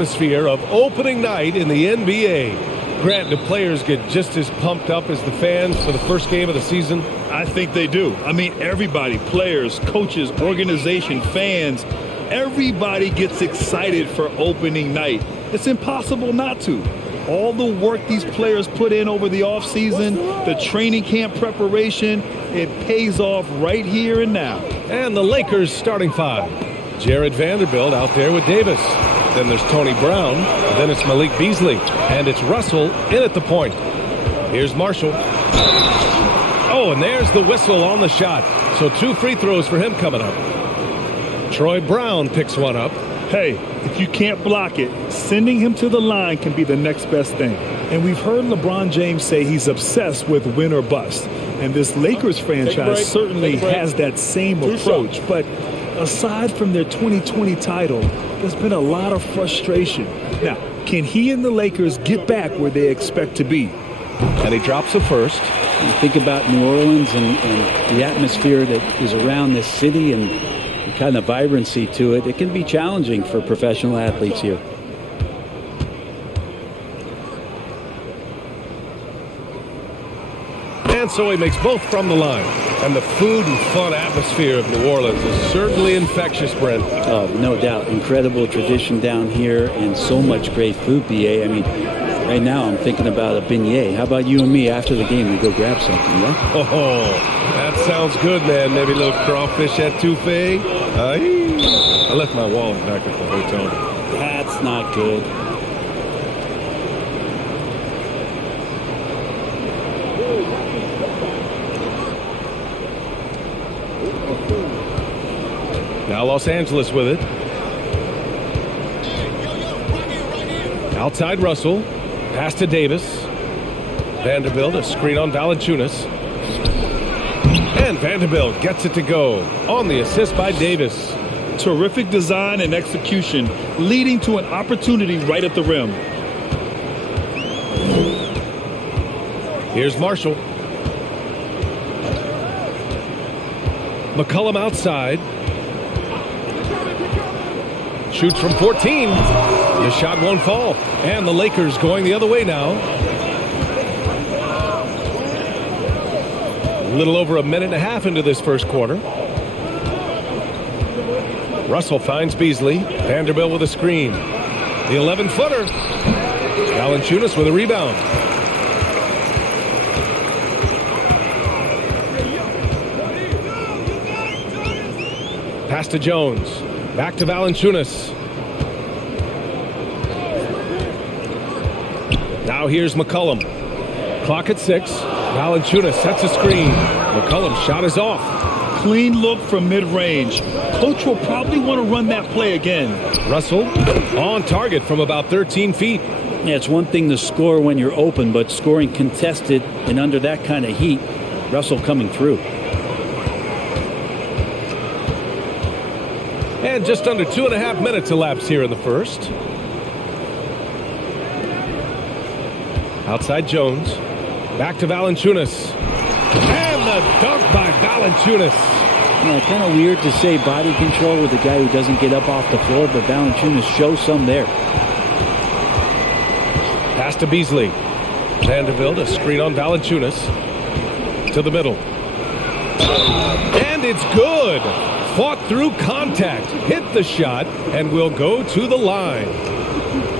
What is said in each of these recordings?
atmosphere of opening night in the NBA. Grant, do players get just as pumped up as the fans for the first game of the season? I think they do. I mean, everybody, players, coaches, organization, fans, everybody gets excited for opening night. It's impossible not to. All the work these players put in over the offseason, the training camp preparation, it pays off right here and now. And the Lakers starting five. Jared Vanderbilt out there with Davis. Then there's Tony Brown. Then it's Malik Beasley. And it's Russell in at the point. Here's Marshall. Oh, and there's the whistle on the shot. So 2 free throws for him coming up. Troy Brown picks one up. Hey, if you can't block it, sending him to the line can be the next best thing. And we've heard LeBron James say he's obsessed with win or bust. And this Lakers franchise certainly has that same approach. But aside from their 2020 title, there's been a lot of frustration. Now, can he and the Lakers get back where they expect to be? And he drops the first. You think about New Orleans and the atmosphere that is around this city and the kind of vibrancy to it. It can be challenging for professional athletes here. And so he makes both from the line. And the food and fun atmosphere of New Orleans is certainly infectious, Brent. Oh, no doubt. Incredible tradition down here and so much great food, BA. I mean, right now I'm thinking about a beignet. How about you and me after the game? We go grab something, yeah? Oh, that sounds good, man. Maybe a little crawfish etouffee. I left my wallet back at the hotel. That's not good. Now Los Angeles with it. Outside Russell. Pass to Davis. Vanderbilt, a screen on Valanciunas. And Vanderbilt gets it to go on the assist by Davis. Terrific design and execution, leading to an opportunity right at the rim. Here's Marshall. McCollum outside. Shoots from 14. The shot won't fall. And the Lakers going the other way now. A little over a minute and a half into this first quarter. Russell finds Beasley. Vanderbilt with a screen. The 11-footer. Valanciunas with a rebound. Pass to Jones. Back to Valanciunas. Now here's McCollum. Clock at 6. Valanciunas sets a screen. McCollum's shot is off. Clean look from mid-range. Coach will probably want to run that play again. Russell on target from about 13 feet. Yeah, it's one thing to score when you're open, but scoring contested and under that kind of heat, Russell coming through. And just under 2.5 minutes elapsed here in the first. Outside Jones. Back to Valanciunas. And the dunk by Valanciunas. Yeah, kind of weird to say body control with a guy who doesn't get up off the floor, but Valanciunas shows some there. Pass to Beasley. Vanderbilt, a screen on Valanciunas. To the middle. And it's good. Fought through contact. Hit the shot and will go to the line.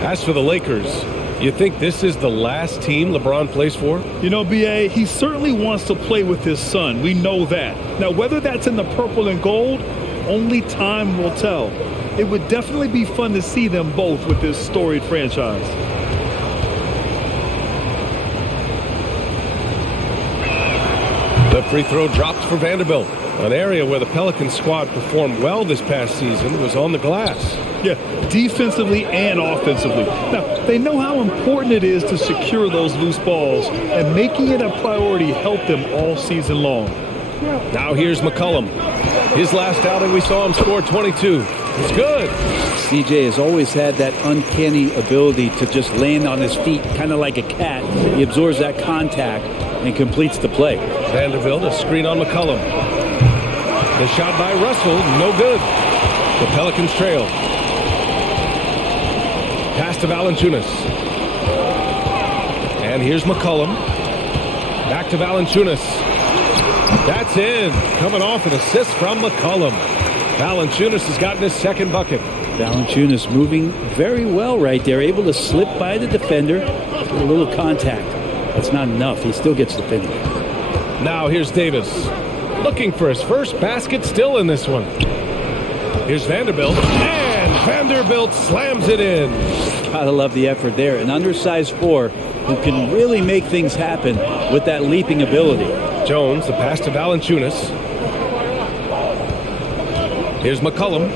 As for the Lakers, you think this is the last team LeBron plays for? You know, B.A., he certainly wants to play with his son. We know that. Now, whether that's in the purple and gold, only time will tell. It would definitely be fun to see them both with this storied franchise. The free throw drops for Vanderbilt. An area where the Pelicans squad performed well this past season was on the glass. Yeah, defensively and offensively. Now, they know how important it is to secure those loose balls, and making it a priority helped them all season long. Now here's McCollum. His last outing, we saw him score 22. It's good. CJ has always had that uncanny ability to just land on his feet, kind of like a cat. He absorbs that contact and completes the play. Vanderbilt, a screen on McCollum. The shot by Russell, no good. The Pelicans trail. Pass to Valanciunas. And here's McCollum. Back to Valanciunas. That's in. Coming off an assist from McCollum. Valanciunas has gotten his second bucket. Valanciunas moving very well right there. Able to slip by the defender. Get a little contact. That's not enough. He still gets the finish. Now here's Davis. Looking for his first basket still in this one. Here's Vanderbilt. And Vanderbilt slams it in. Gotta love the effort there. An undersized four who can really make things happen with that leaping ability. Jones, the pass to Valanciunas. Here's McCollum.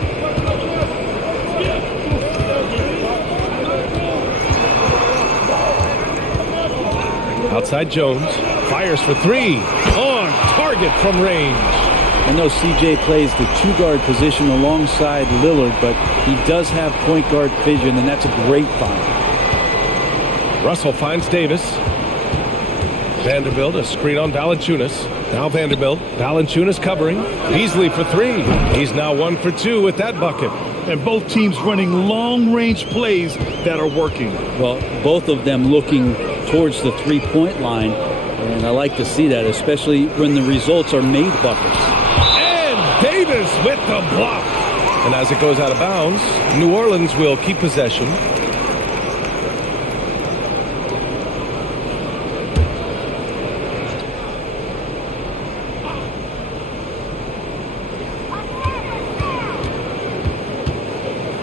Outside Jones. Fires for three. On target from range. I know CJ plays the two-guard position alongside Lillard, but he does have point guard vision, and that's a great find. Russell finds Davis. Vanderbilt, a screen on Valanciunas. Now Vanderbilt. Valanciunas covering. Beasley for three. He's now 1 for 2 with that bucket. And both teams running long-range plays that are working. Well, both of them looking towards the three-point line, and I like to see that, especially when the results are made buckets. And Davis with the block. And as it goes out of bounds, New Orleans will keep possession.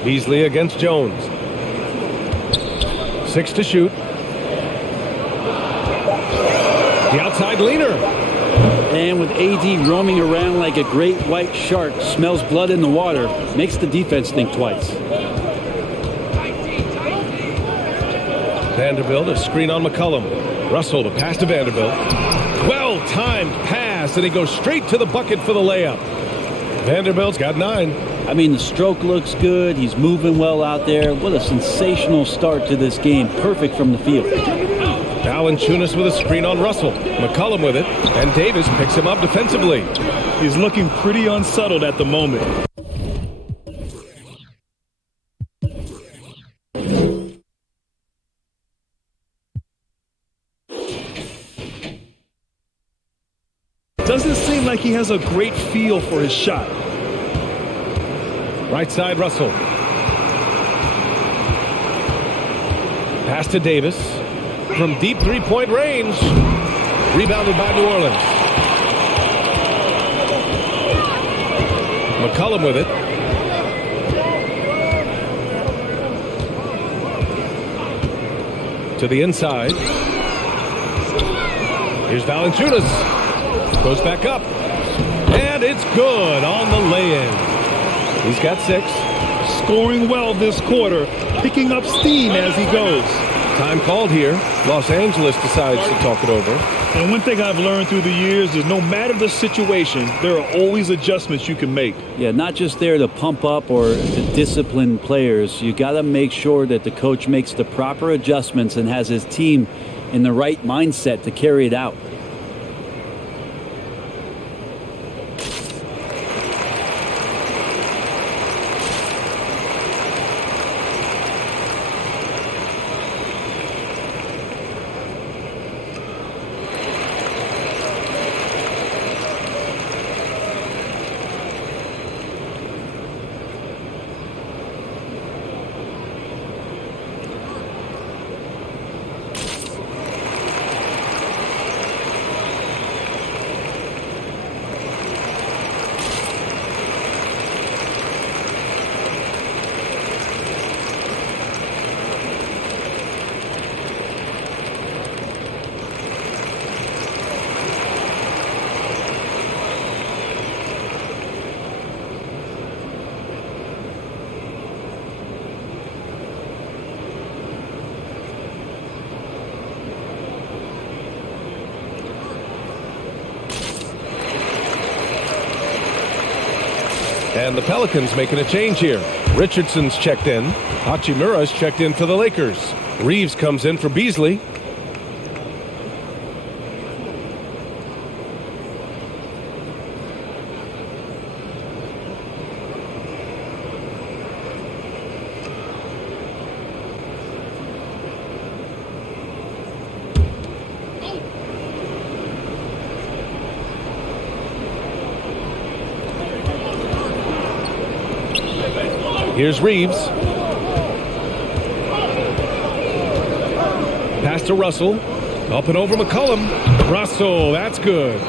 Beasley against Jones. 6 to shoot. The outside leaner. And with AD roaming around like a great white shark, smells blood in the water, makes the defense think twice. Vanderbilt, a screen on McCollum. Russell, the pass to Vanderbilt. Well-timed pass, and he goes straight to the bucket for the layup. Vanderbilt's got 9. I mean, the stroke looks good. He's moving well out there. What a sensational start to this game. Perfect from the field. Valanciunas with a screen on Russell. McCollum with it, and Davis picks him up defensively. He's looking pretty unsettled at the moment. Doesn't seem like he has a great feel for his shot. Right side, Russell. Pass to Davis. From deep three-point range. Rebounded by New Orleans. McCollum with it. To the inside. Here's Valanciunas. Goes back up. And it's good on the lay-in. He's got 6. Scoring well this quarter. Picking up steam as he goes. Time called here. Los Angeles decides to talk it over. And one thing I've learned through the years is no matter the situation, there are always adjustments you can make. Yeah, not just there to pump up or to discipline players. You got to make sure that the coach makes the proper adjustments and has his team in the right mindset to carry it out. And the Pelicans making a change here. Richardson's checked in. Hachimura's checked in for the Lakers. Reeves comes in for Beasley. Here's Reeves. Pass to Russell. Up and over McCollum. Russell, that's good.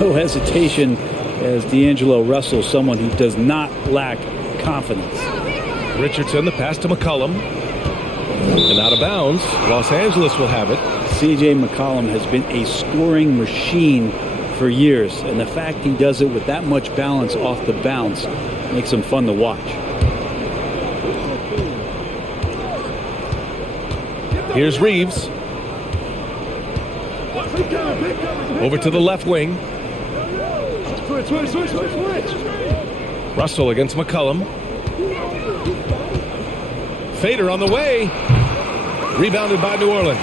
No hesitation as D'Angelo Russell, someone who does not lack confidence. Richardson, the pass to McCollum. And out of bounds. Los Angeles will have it. C.J. McCollum has been a scoring machine for years, and the fact he does it with that much balance off the bounce makes him fun to watch. Here's Reeves. Over to the left wing. Russell against McCollum. Fader on the way. Rebounded by New Orleans.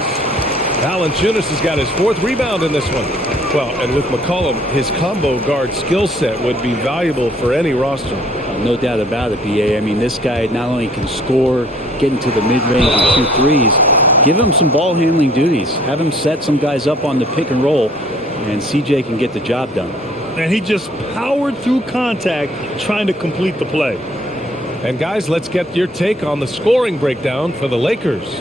Valanciunas has got his 4th rebound in this one. Well, and with McCollum, his combo guard skill set would be valuable for any roster. No doubt about it, B.A. I mean, this guy not only can score, get into the mid-range and shoot threes, give him some ball handling duties. Have him set some guys up on the pick and roll, and C.J. can get the job done. And he just powered through contact trying to complete the play. And guys, let's get your take on the scoring breakdown for the Lakers.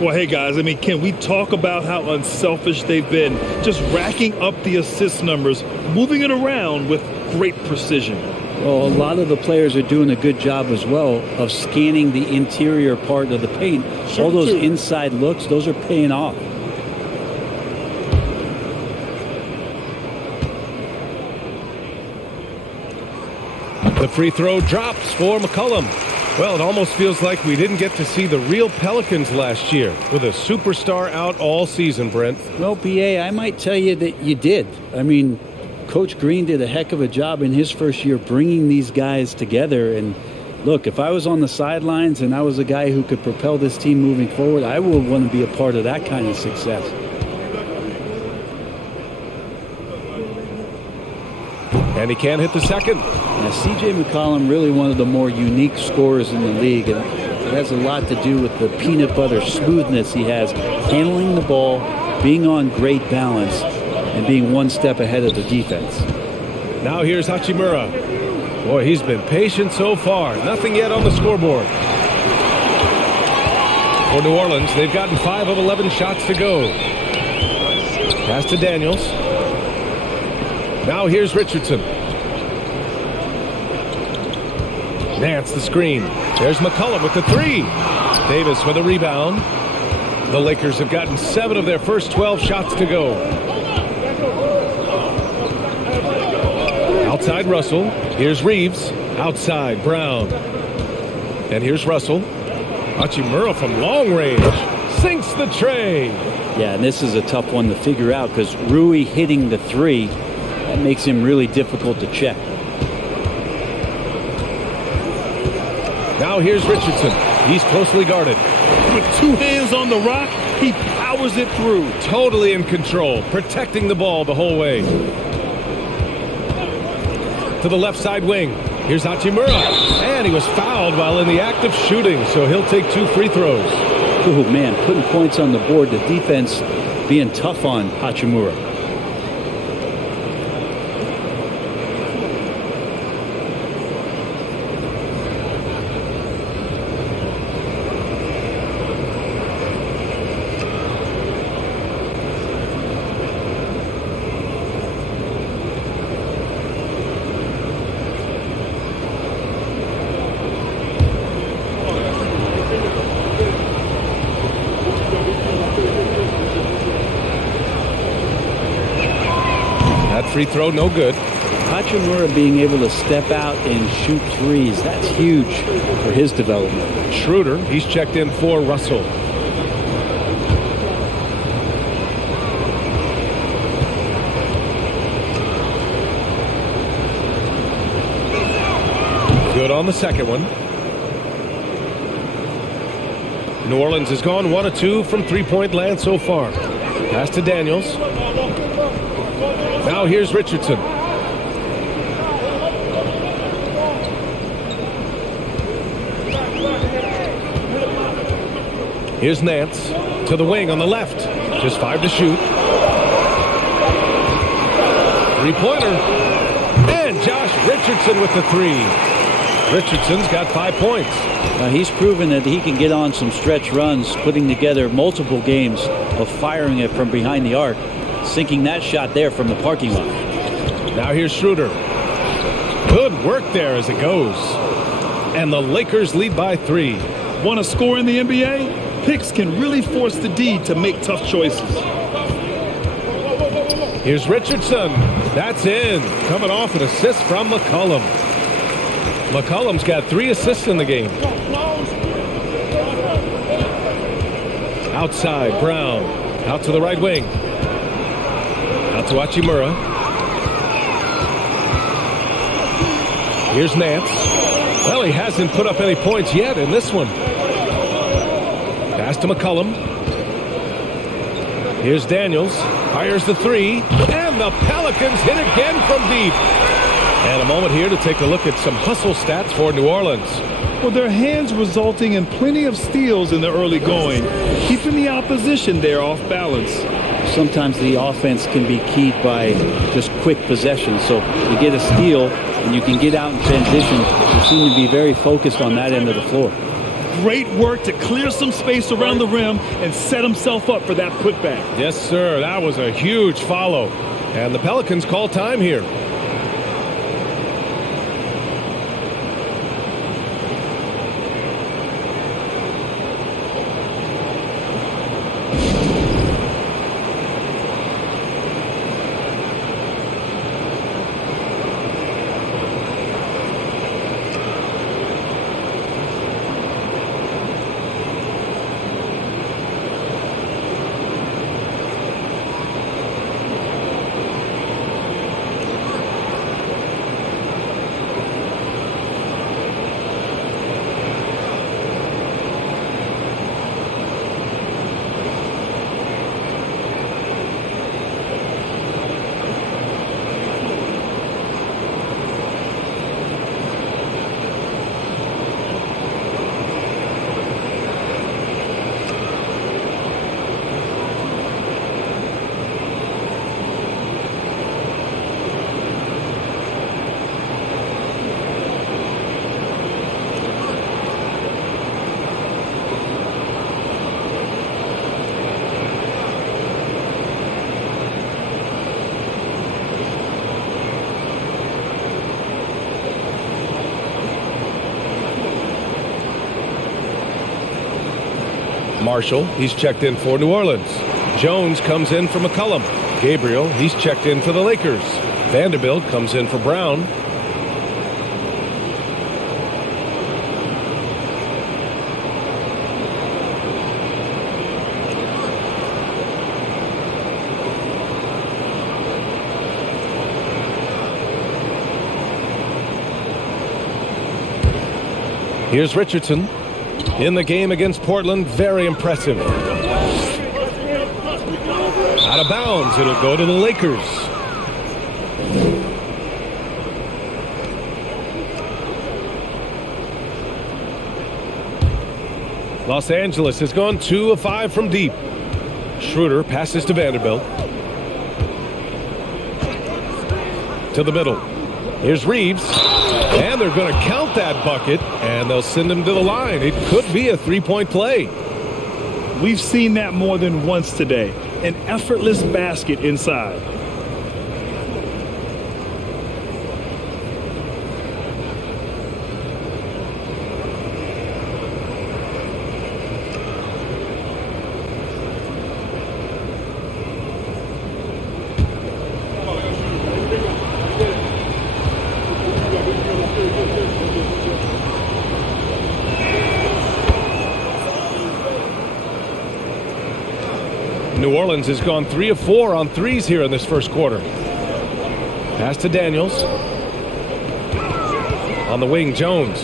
Well, hey, guys, I mean, can we talk about how unselfish they've been? Just racking up the assist numbers, moving it around with great precision. Well, a lot of the players are doing a good job as well of scanning the interior part of the paint. All those inside looks, those are paying off. The free throw drops for McCollum. Well, it almost feels like we didn't get to see the real Pelicans last year with a superstar out all season, Brent. Well, B.A., I might tell you that you did. I mean, Coach Green did a heck of a job in his first year bringing these guys together. And look, if I was on the sidelines and I was a guy who could propel this team moving forward, I would want to be a part of that kind of success. And he can't hit the second. Now, C.J. McCollum really one of the more unique scorers in the league, and it has a lot to do with the peanut butter smoothness he has, handling the ball, being on great balance, and being one step ahead of the defense. Now here's Hachimura. Boy, he's been patient so far. Nothing yet on the scoreboard. For New Orleans, they've gotten 5 of 11 shots to go. Pass to Daniels. Now here's Richardson. Nance the screen. There's McCollum with the 3. Davis with a rebound. The Lakers have gotten 7 of their first 12 shots to go. Outside Russell. Here's Reeves. Outside Brown. And here's Russell. Hachimura from long range. Sinks the tray. Yeah, and this is a tough one to figure out because Rui hitting the 3, that makes him really difficult to check. Now here's Richardson. He's closely guarded. With 2 hands on the rock, he powers it through. Totally in control, protecting the ball the whole way. To the left side wing. Here's Hachimura. And he was fouled while in the act of shooting, so he'll take 2 free throws. Oh, man, putting points on the board. The defense being tough on Hachimura. Free throw, no good. Hachimura being able to step out and shoot 3s, that's huge for his development. Schroeder, he's checked in for Russell. Good on the second one. New Orleans has gone 1 of 2 from three-point land so far. Pass to Daniels. Now here's Richardson. Here's Nance to the wing on the left. Just 5 to shoot. Three-pointer. And Josh Richardson with the 3. Richardson's got 5 points. He's proven that he can get on some stretch runs, putting together multiple games of firing it from behind the arc, sinking that shot there from the parking lot. Now here's Schroeder. Good work there as it goes. And the Lakers lead by 3. Want to score in the NBA? Picks can really force the D to make tough choices. Here's Richardson. That's in. Coming off an assist from McCollum. McCollum's got 3 assists in the game. Outside, Brown. Out to the right wing. Out to Hachimura. Here's Nance. Well, he hasn't put up any points yet in this one. Pass to McCollum. Here's Daniels. Fires the 3. And the Pelicans hit again from deep. And a moment here to take a look at some hustle stats for New Orleans. Well, their hands resulting in plenty of steals in the early going, keeping the opposition there off balance. Sometimes the offense can be keyed by just quick possession. So you get a steal and you can get out in transition. You seem to be very focused on that end of the floor. Great work to clear some space around the rim and set himself up for that putback. Yes, sir. That was a huge follow. And the Pelicans call time here. Marshall, he's checked in for New Orleans. Jones comes in for McCollum. Gabriel, he's checked in for the Lakers. Vanderbilt comes in for Brown. Here's Richardson. In the game against Portland, very impressive. Out of bounds, it'll go to the Lakers. Los Angeles has gone 2 of 5 from deep. Schroeder passes to Vanderbilt. To the middle. Here's Reeves. And they're going to count that bucket, and they'll send him to the line. It could be a 3-point play. We've seen that more than once today. An effortless basket inside. New Orleans has gone 3 of 4 on threes here in this first quarter. Pass to Daniels. On the wing, Jones.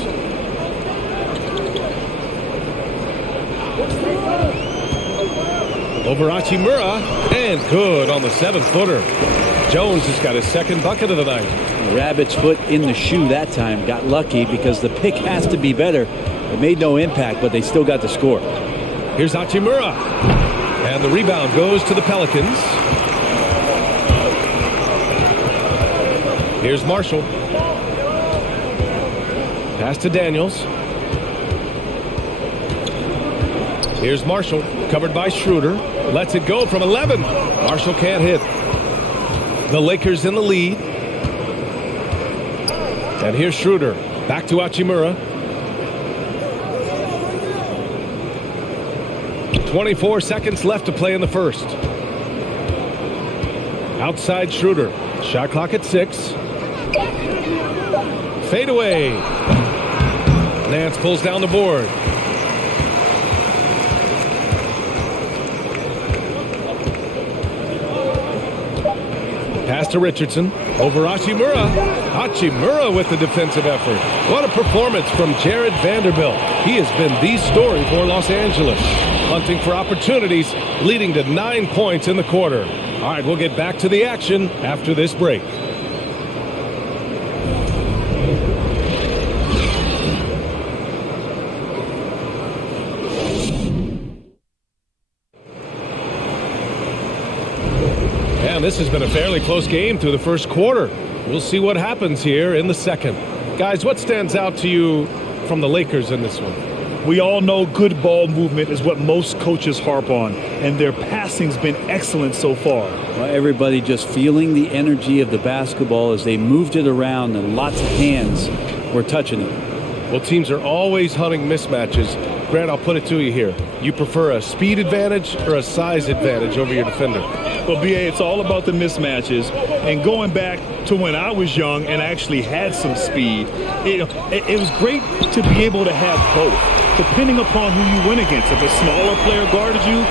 Over Hachimura, and good on the 7-footer. Jones has got his second bucket of the night. Rabbit's foot in the shoe that time. Got lucky because the pick has to be better. It made no impact, but they still got the score. Here's Hachimura. And the rebound goes to the Pelicans. Here's Marshall. Pass to Daniels. Here's Marshall, covered by Schroeder. Lets it go from 11. Marshall can't hit. The Lakers in the lead. And here's Schroeder. Back to Hachimura. 24 seconds left to play in the first. Outside Schroeder. Shot clock at 6. Fade away. Nance pulls down the board. Pass to Richardson. Over Hachimura. Hachimura with the defensive effort. What a performance from Jared Vanderbilt. He has been the story for Los Angeles. Hunting for opportunities, leading to 9 points in the quarter. All right, we'll get back to the action after this break. And this has been a fairly close game through the first quarter. We'll see what happens here in the second. Guys, what stands out to you from the Lakers in this one? We all know good ball movement is what most coaches harp on, and their passing's been excellent so far. Well, everybody just feeling the energy of the basketball as they moved it around, and lots of hands were touching it. Well, teams are always hunting mismatches. Grant, I'll put it to you here. You prefer a speed advantage or a size advantage over your defender? Well, B.A., it's all about the mismatches. And going back to when I was young and actually had some speed, it was great to be able to have both, depending upon who you went against. If a smaller player guarded you,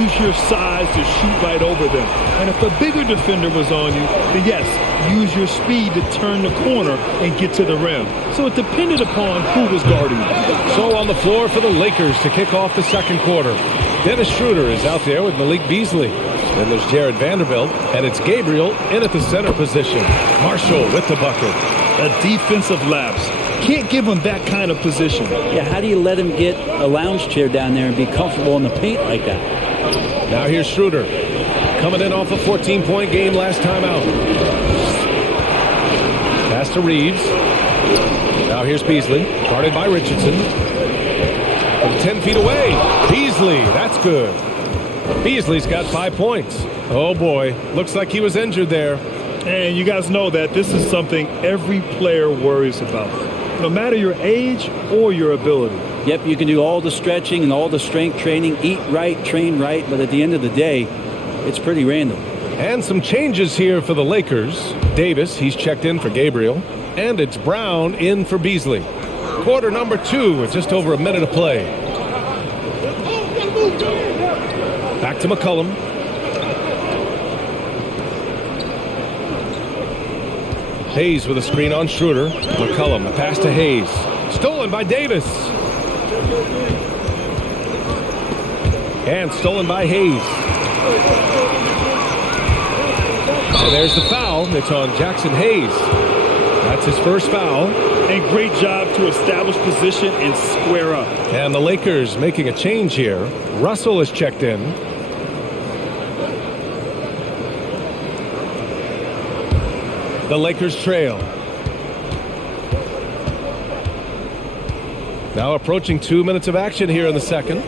use your size to shoot right over them. And if a bigger defender was on you, then yes, use your speed to turn the corner and get to the rim. So it depended upon who was guarding you. So on the floor for the Lakers to kick off the second quarter. Dennis Schroeder is out there with Malik Beasley. Then there's Jared Vanderbilt, and it's Gabriel in at the center position. Marshall with the bucket. A defensive lapse. Can't give him that kind of position. Yeah, how do you let him get a lounge chair down there and be comfortable in the paint like that? Now here's Schroeder. Coming in off a 14-point game last time out. Pass to Reeves. Now here's Beasley, guarded by Richardson. From 10 feet away, Beasley, that's good. Beasley's got 5 points. Oh boy, looks like he was injured there. And you guys know that this is something every player worries about, no matter your age or your ability. Yep, you can do all the stretching and all the strength training, eat right, train right, but at the end of the day, it's pretty random. And some changes here for the Lakers. Davis, he's checked in for Gabriel. And it's Brown in for Beasley. Quarter number 2 with just over a minute to play. Back to McCollum. Hayes with a screen on Schroeder. McCollum, a pass to Hayes. Stolen by Davis. And stolen by Hayes. And there's the foul. It's on Jackson Hayes. That's his first foul. And great job to establish position and square up. And the Lakers making a change here. Russell is checked in. The Lakers trail. Now approaching 2 minutes of action here in the second.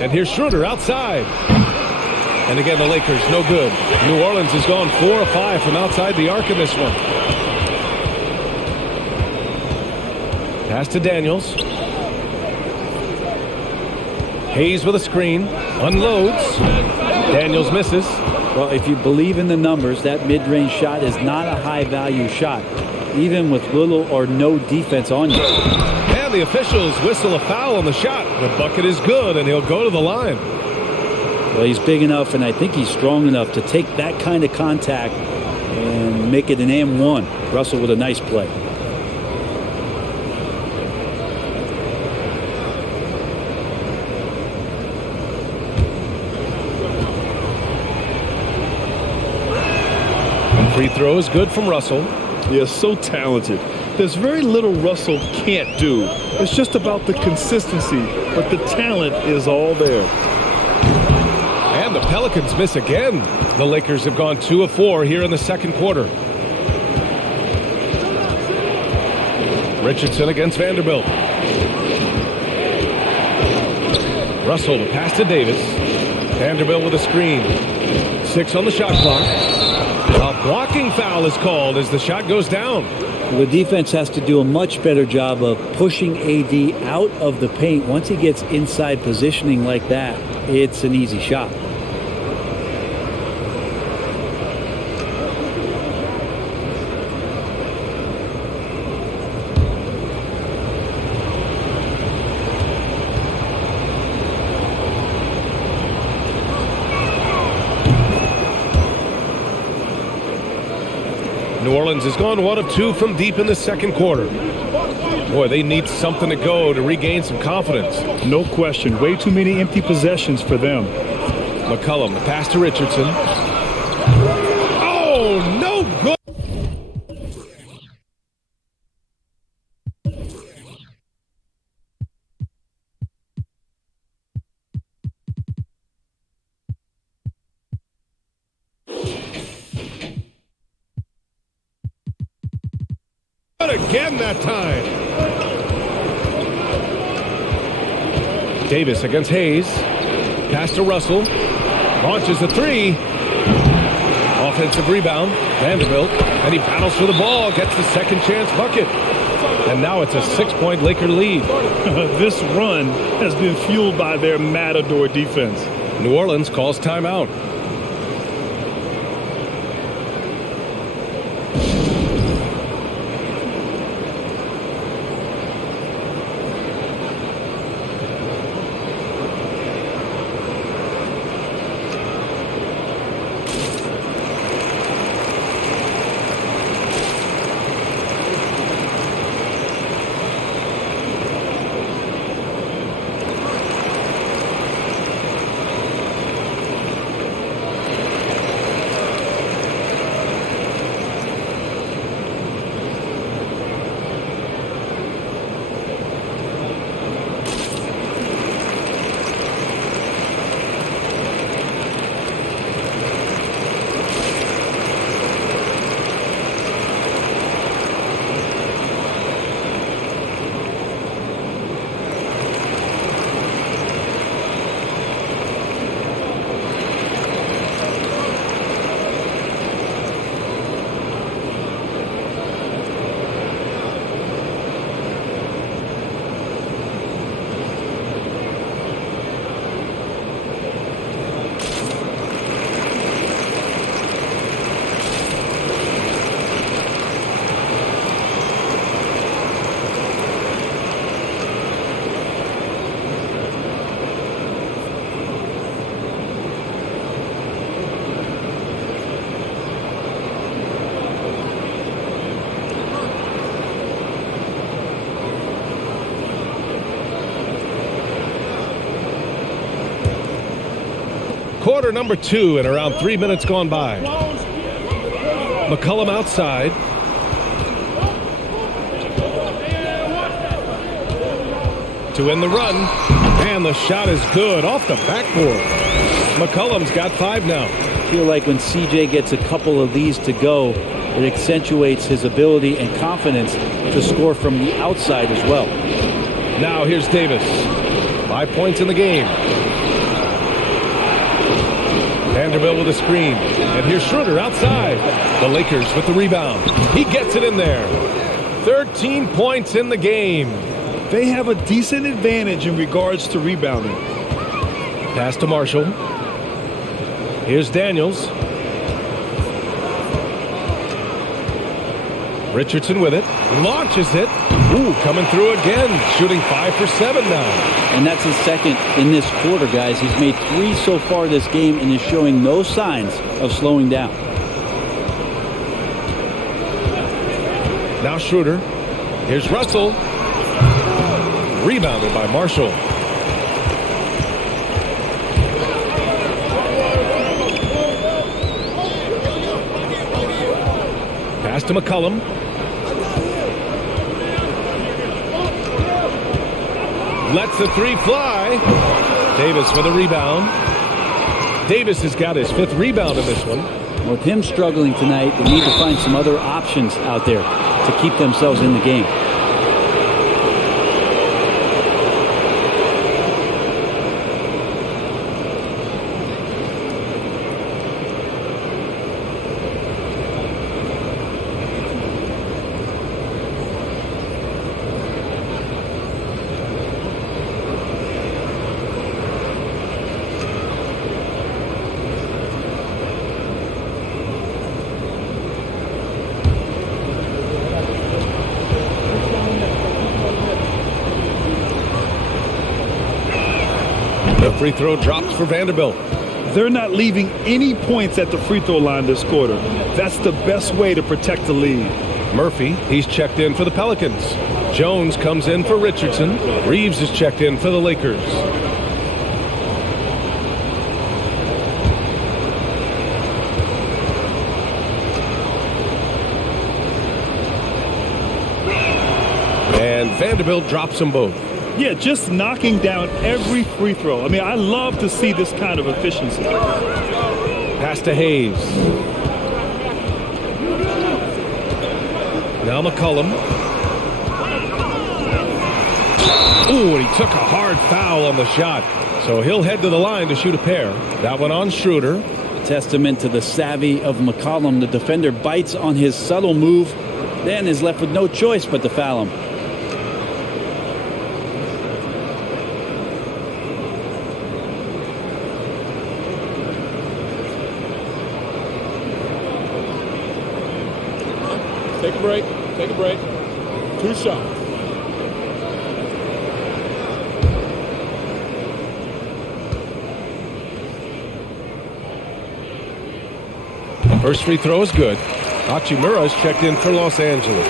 And here's Schroeder outside. And again, the Lakers, no good. New Orleans has gone 4 of 5 from outside the arc in this one. Pass to Daniels. Hayes with a screen. Unloads. Daniels misses. Well, if you believe in the numbers, that mid-range shot is not a high-value shot, even with little or no defense on you. And the officials whistle a foul on the shot. The bucket is good, and he'll go to the line. Well, he's big enough, and I think he's strong enough to take that kind of contact and make it an M1. Russell with a nice play. Free throw is good from Russell. Yeah, so talented. There's very little Russell can't do. It's just about the consistency, but the talent is all there. And the Pelicans miss again. The Lakers have gone 2 of 4 here in the second quarter. Richardson against Vanderbilt. Russell, the pass to Davis. Vanderbilt with a screen. 6 on the shot clock. A blocking foul is called as the shot goes down. The defense has to do a much better job of pushing AD out of the paint. Once he gets inside positioning like that, it's an easy shot. New Orleans has gone 1 of 2 from deep in the second quarter. Boy, they need something to go to regain some confidence. No question. Way too many empty possessions for them. McCollum, the pass to Richardson. Oh, no good. Again that time. Davis against Hayes. Pass to Russell. Launches a 3. Offensive rebound. Vanderbilt. And he battles for the ball. Gets the second chance bucket. And now it's a 6-point Laker lead. This run has been fueled by their matador defense. New Orleans calls timeout. Quarter number 2 and around 3 minutes gone by. McCollum outside. To end the run. And the shot is good off the backboard. McCollum's got 5 now. I feel like when CJ gets a couple of these to go, it accentuates his ability and confidence to score from the outside as well. Now here's Davis. 5 points in the game. Vanderbilt with a screen. And here's Schroeder outside. The Lakers with the rebound. He gets it in there. 13 points in the game. They have a decent advantage in regards to rebounding. Pass to Marshall. Here's Daniels. Richardson with it. Launches it. Ooh, coming through again. Shooting 5 for 7 now. And that's his second in this quarter, guys. He's made 3 so far this game and is showing no signs of slowing down. Now Schroeder. Here's Russell. Rebounded by Marshall. Pass to McCollum. Lets the 3 fly. Davis with a rebound. Davis has got his 5th rebound in this one. With him struggling tonight, they need to find some other options out there to keep themselves in the game. The free throw drops for Vanderbilt. They're not leaving any points at the free throw line this quarter. That's the best way to protect the lead. Murphy, he's checked in for the Pelicans. Jones comes in for Richardson. Reeves is checked in for the Lakers. And Vanderbilt drops them both. Yeah, just knocking down every free throw. I mean, I love to see this kind of efficiency. Pass to Hayes. Now McCollum. Ooh, and he took a hard foul on the shot. So he'll head to the line to shoot a pair. That one on Schroeder. A testament to the savvy of McCollum. The defender bites on his subtle move, then is left with no choice but to foul him. Take a break. Take a break. 2 shots. First free throw is good. Hachimura's checked in for Los Angeles.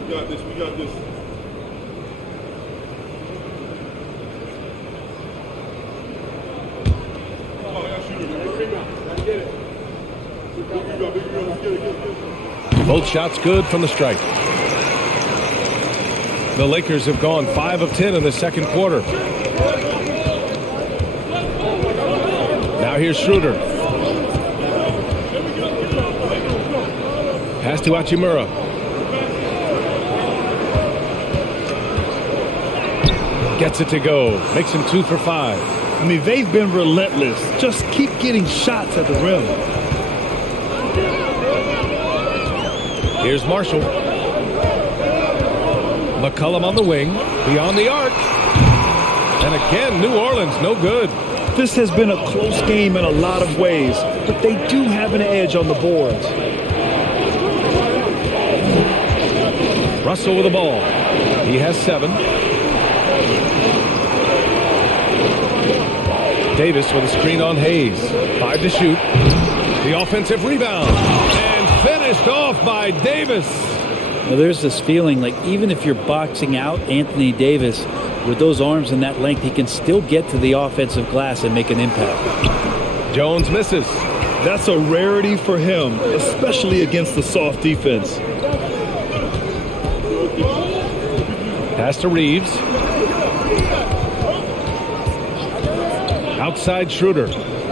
We got this. We got this. Both shots good from the stripe. The Lakers have gone 5 of 10 in the second quarter. Now here's Schroeder. Pass to Hachimura. Gets it to go. Makes him 2 for 5. I mean, they've been relentless. Just keep getting shots at the rim. Here's Marshall. McCollum on the wing, beyond the arc. And again, New Orleans, no good. This has been a close game in a lot of ways, but they do have an edge on the boards. Russell with the ball. He has 7. Davis with a screen on Hayes. 5 to shoot. The offensive rebound. And finished off by Davis. Now, there's this feeling like even if you're boxing out Anthony Davis with those arms and that length, he can still get to the offensive glass and make an impact. Jones misses. That's a rarity for him, especially against the soft defense. Pass to Reeves. Outside Schroeder.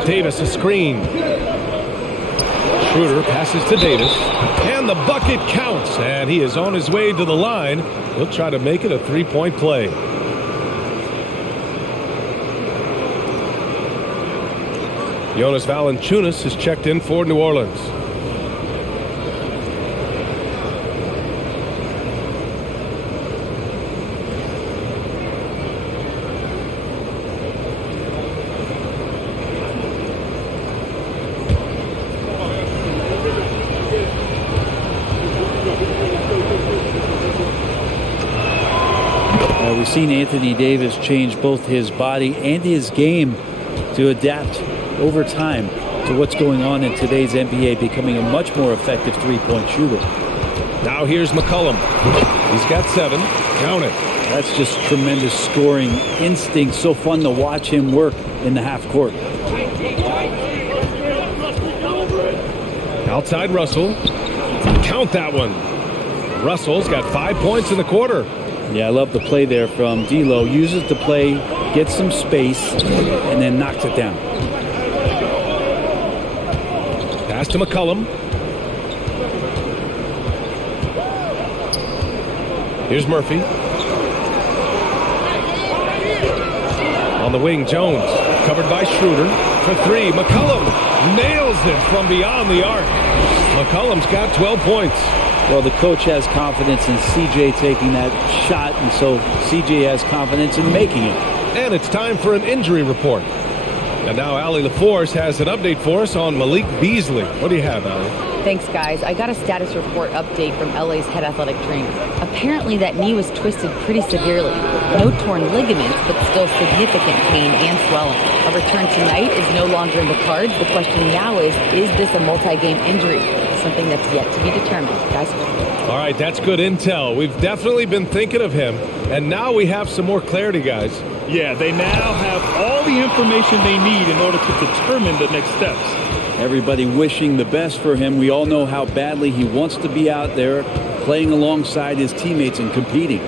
Davis a screen. Schroeder passes to Davis. And the bucket counts. And he is on his way to the line. He'll try to make it a 3-point play. Jonas Valanciunas is checked in for New Orleans. We've seen Anthony Davis change both his body and his game to adapt over time to what's going on in today's NBA, becoming a much more effective three-point shooter. Now here's McCollum. He's got 7. Count it. That's just tremendous scoring instinct. So fun to watch him work in the half court. Outside Russell. Count that one. Russell's got 5 points in the quarter. Yeah, I love the play there from D'Lo. Uses the play, gets some space, and then knocks it down. Pass to McCollum. Here's Murphy. On the wing, Jones. Covered by Schroeder. For 3, McCollum nails it from beyond the arc. McCollum's got 12 points. Well, the coach has confidence in CJ taking that shot, and so CJ has confidence in making it. And it's time for an injury report. And now Allie LaForce has an update for us on Malik Beasley. What do you have, Allie? Thanks, guys. I got a status report update from LA's head athletic trainer. Apparently that knee was twisted pretty severely. No torn ligaments, but still significant pain and swelling. A return tonight is no longer in the cards. The question now is this a multi-game injury? Something that's yet to be determined. Guys? All right, that's good intel. We've definitely been thinking of him, and now we have some more clarity, guys. Yeah, they now have all the information they need in order to determine the next steps. Everybody wishing the best for him. We all know how badly he wants to be out there playing alongside his teammates and competing.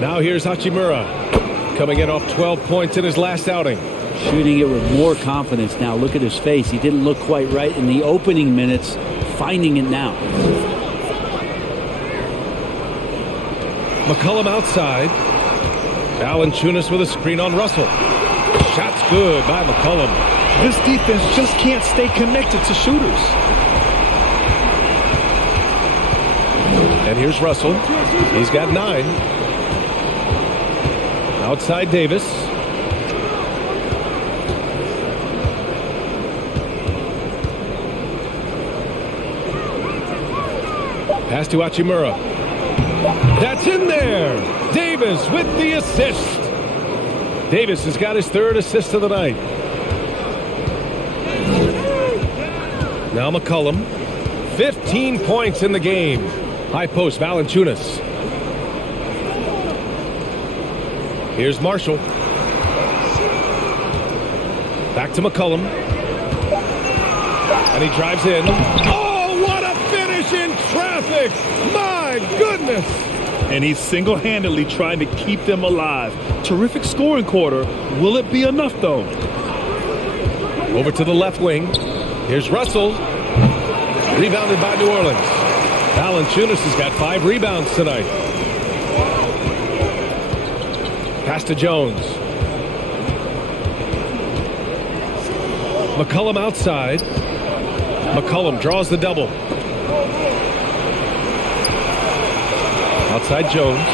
Now here's Hachimura, coming in off 12 points in his last outing. Shooting it with more confidence now. Look at his face. He didn't look quite right in the opening minutes. Finding it now. McCollum outside. Valanciunas with a screen on Russell. Shot's good by McCollum. This defense just can't stay connected to shooters. And here's Russell. He's got 9. Outside Davis. Pass to Hachimura. That's in there. Davis with the assist. Davis has got his 3rd assist of the night. Now McCollum. 15 points in the game. High post, Valanciunas. Here's Marshall. Back to McCollum. And he drives in. Oh, what a finish in traffic! My goodness! And he's single-handedly trying to keep them alive. Terrific scoring quarter. Will it be enough, though? Over to the left wing. Here's Russell. Rebounded by New Orleans. Valanciunas has got 5 rebounds tonight. Pass to Jones. McCollum outside. McCollum draws the double. Outside Jones.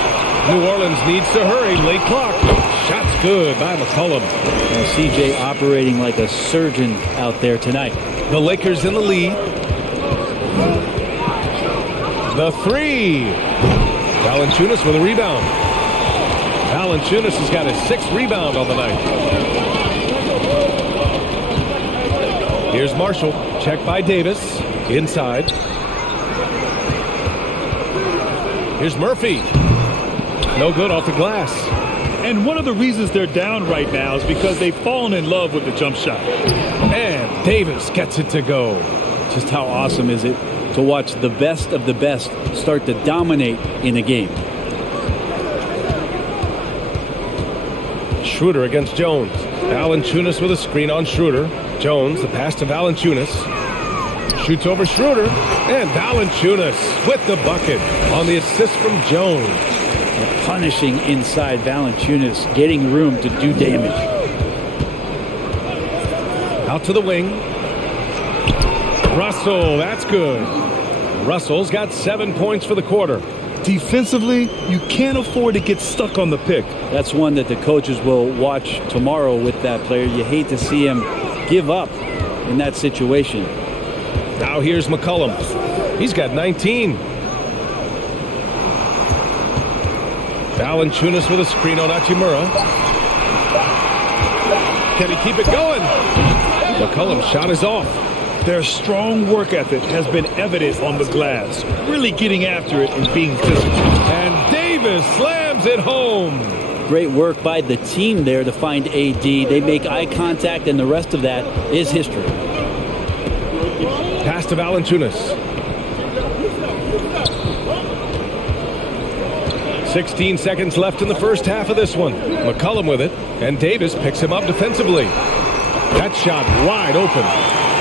New Orleans needs to hurry. Late clock. Shot's good by McCollum. CJ operating like a surgeon out there tonight. The Lakers in the lead. The 3. Valanciunas with a rebound. Valanciunas has got his 6th rebound on the night. Here's Marshall. Check by Davis. Inside. Here's Murphy. No good off the glass. And one of the reasons they're down right now is because they've fallen in love with the jump shot. And Davis gets it to go. Just how awesome is it to watch the best of the best start to dominate in a game. Schroeder against Jones. Valanciunas with a screen on Schroeder. Jones, the pass to Valanciunas. Shoots over Schroeder. And Valanciunas with the bucket on the assist from Jones. Punishing inside Valanciunas, getting room to do damage. Out to the wing. Russell, that's good. Russell's got 7 points for the quarter. Defensively, you can't afford to get stuck on the pick. That's one that the coaches will watch tomorrow with that player. You hate to see him give up in that situation. Now here's McCollum. He's got 19. Valanciunas with a screen on Hachimura. Can he keep it going? McCollum's shot is off. Their strong work ethic has been evident on the glass, really getting after it and being physical. And Davis slams it home. Great work by the team there to find AD. They make eye contact, and the rest of that is history. Pass to Valanciunas. 16 seconds left in the first half of this one. McCollum with it, and Davis picks him up defensively. That shot wide open.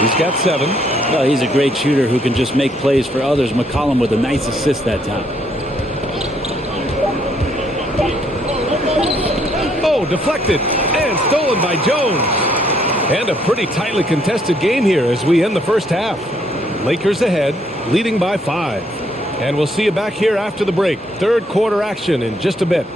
He's got 7. Well, he's a great shooter who can just make plays for others. McCollum with a nice assist that time. Oh, deflected and stolen by Jones. And a pretty tightly contested game here as we end the first half. Lakers ahead, leading by 5. And we'll see you back here after the break. Third quarter action in just a bit.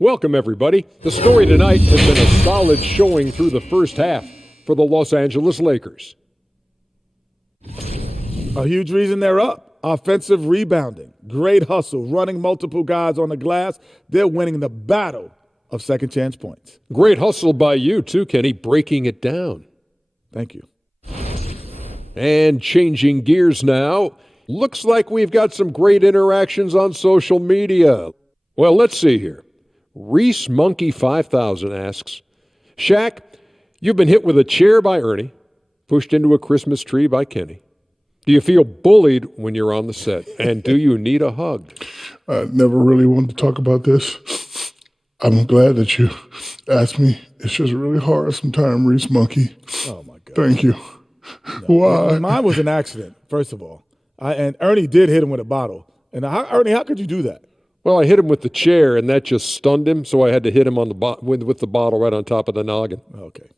Welcome, everybody. The story tonight has been a solid showing through the first half for the Los Angeles Lakers. A huge reason they're up. Offensive rebounding, great hustle, running multiple guys on the glass. They're winning the battle of second chance points. Great hustle by you, too, Kenny, breaking it down. Thank you. And changing gears now, looks like we've got some great interactions on social media. Well, let's see here. Reese Monkey 5000 asks, Shaq, you've been hit with a chair by Ernie, pushed into a Christmas tree by Kenny. Do you feel bullied when you're on the set? And do you need a hug? I never really wanted to talk about this. I'm glad that you asked me. It's just really hard sometimes, Reese Monkey. Oh, my God. Thank you. No, Why? Mine was an accident, first of all. And Ernie did hit him with a bottle. And Ernie, how could you do that? Well, I hit him with the chair, and that just stunned him, so I had to hit him on the with the bottle right on top of the noggin. Okay.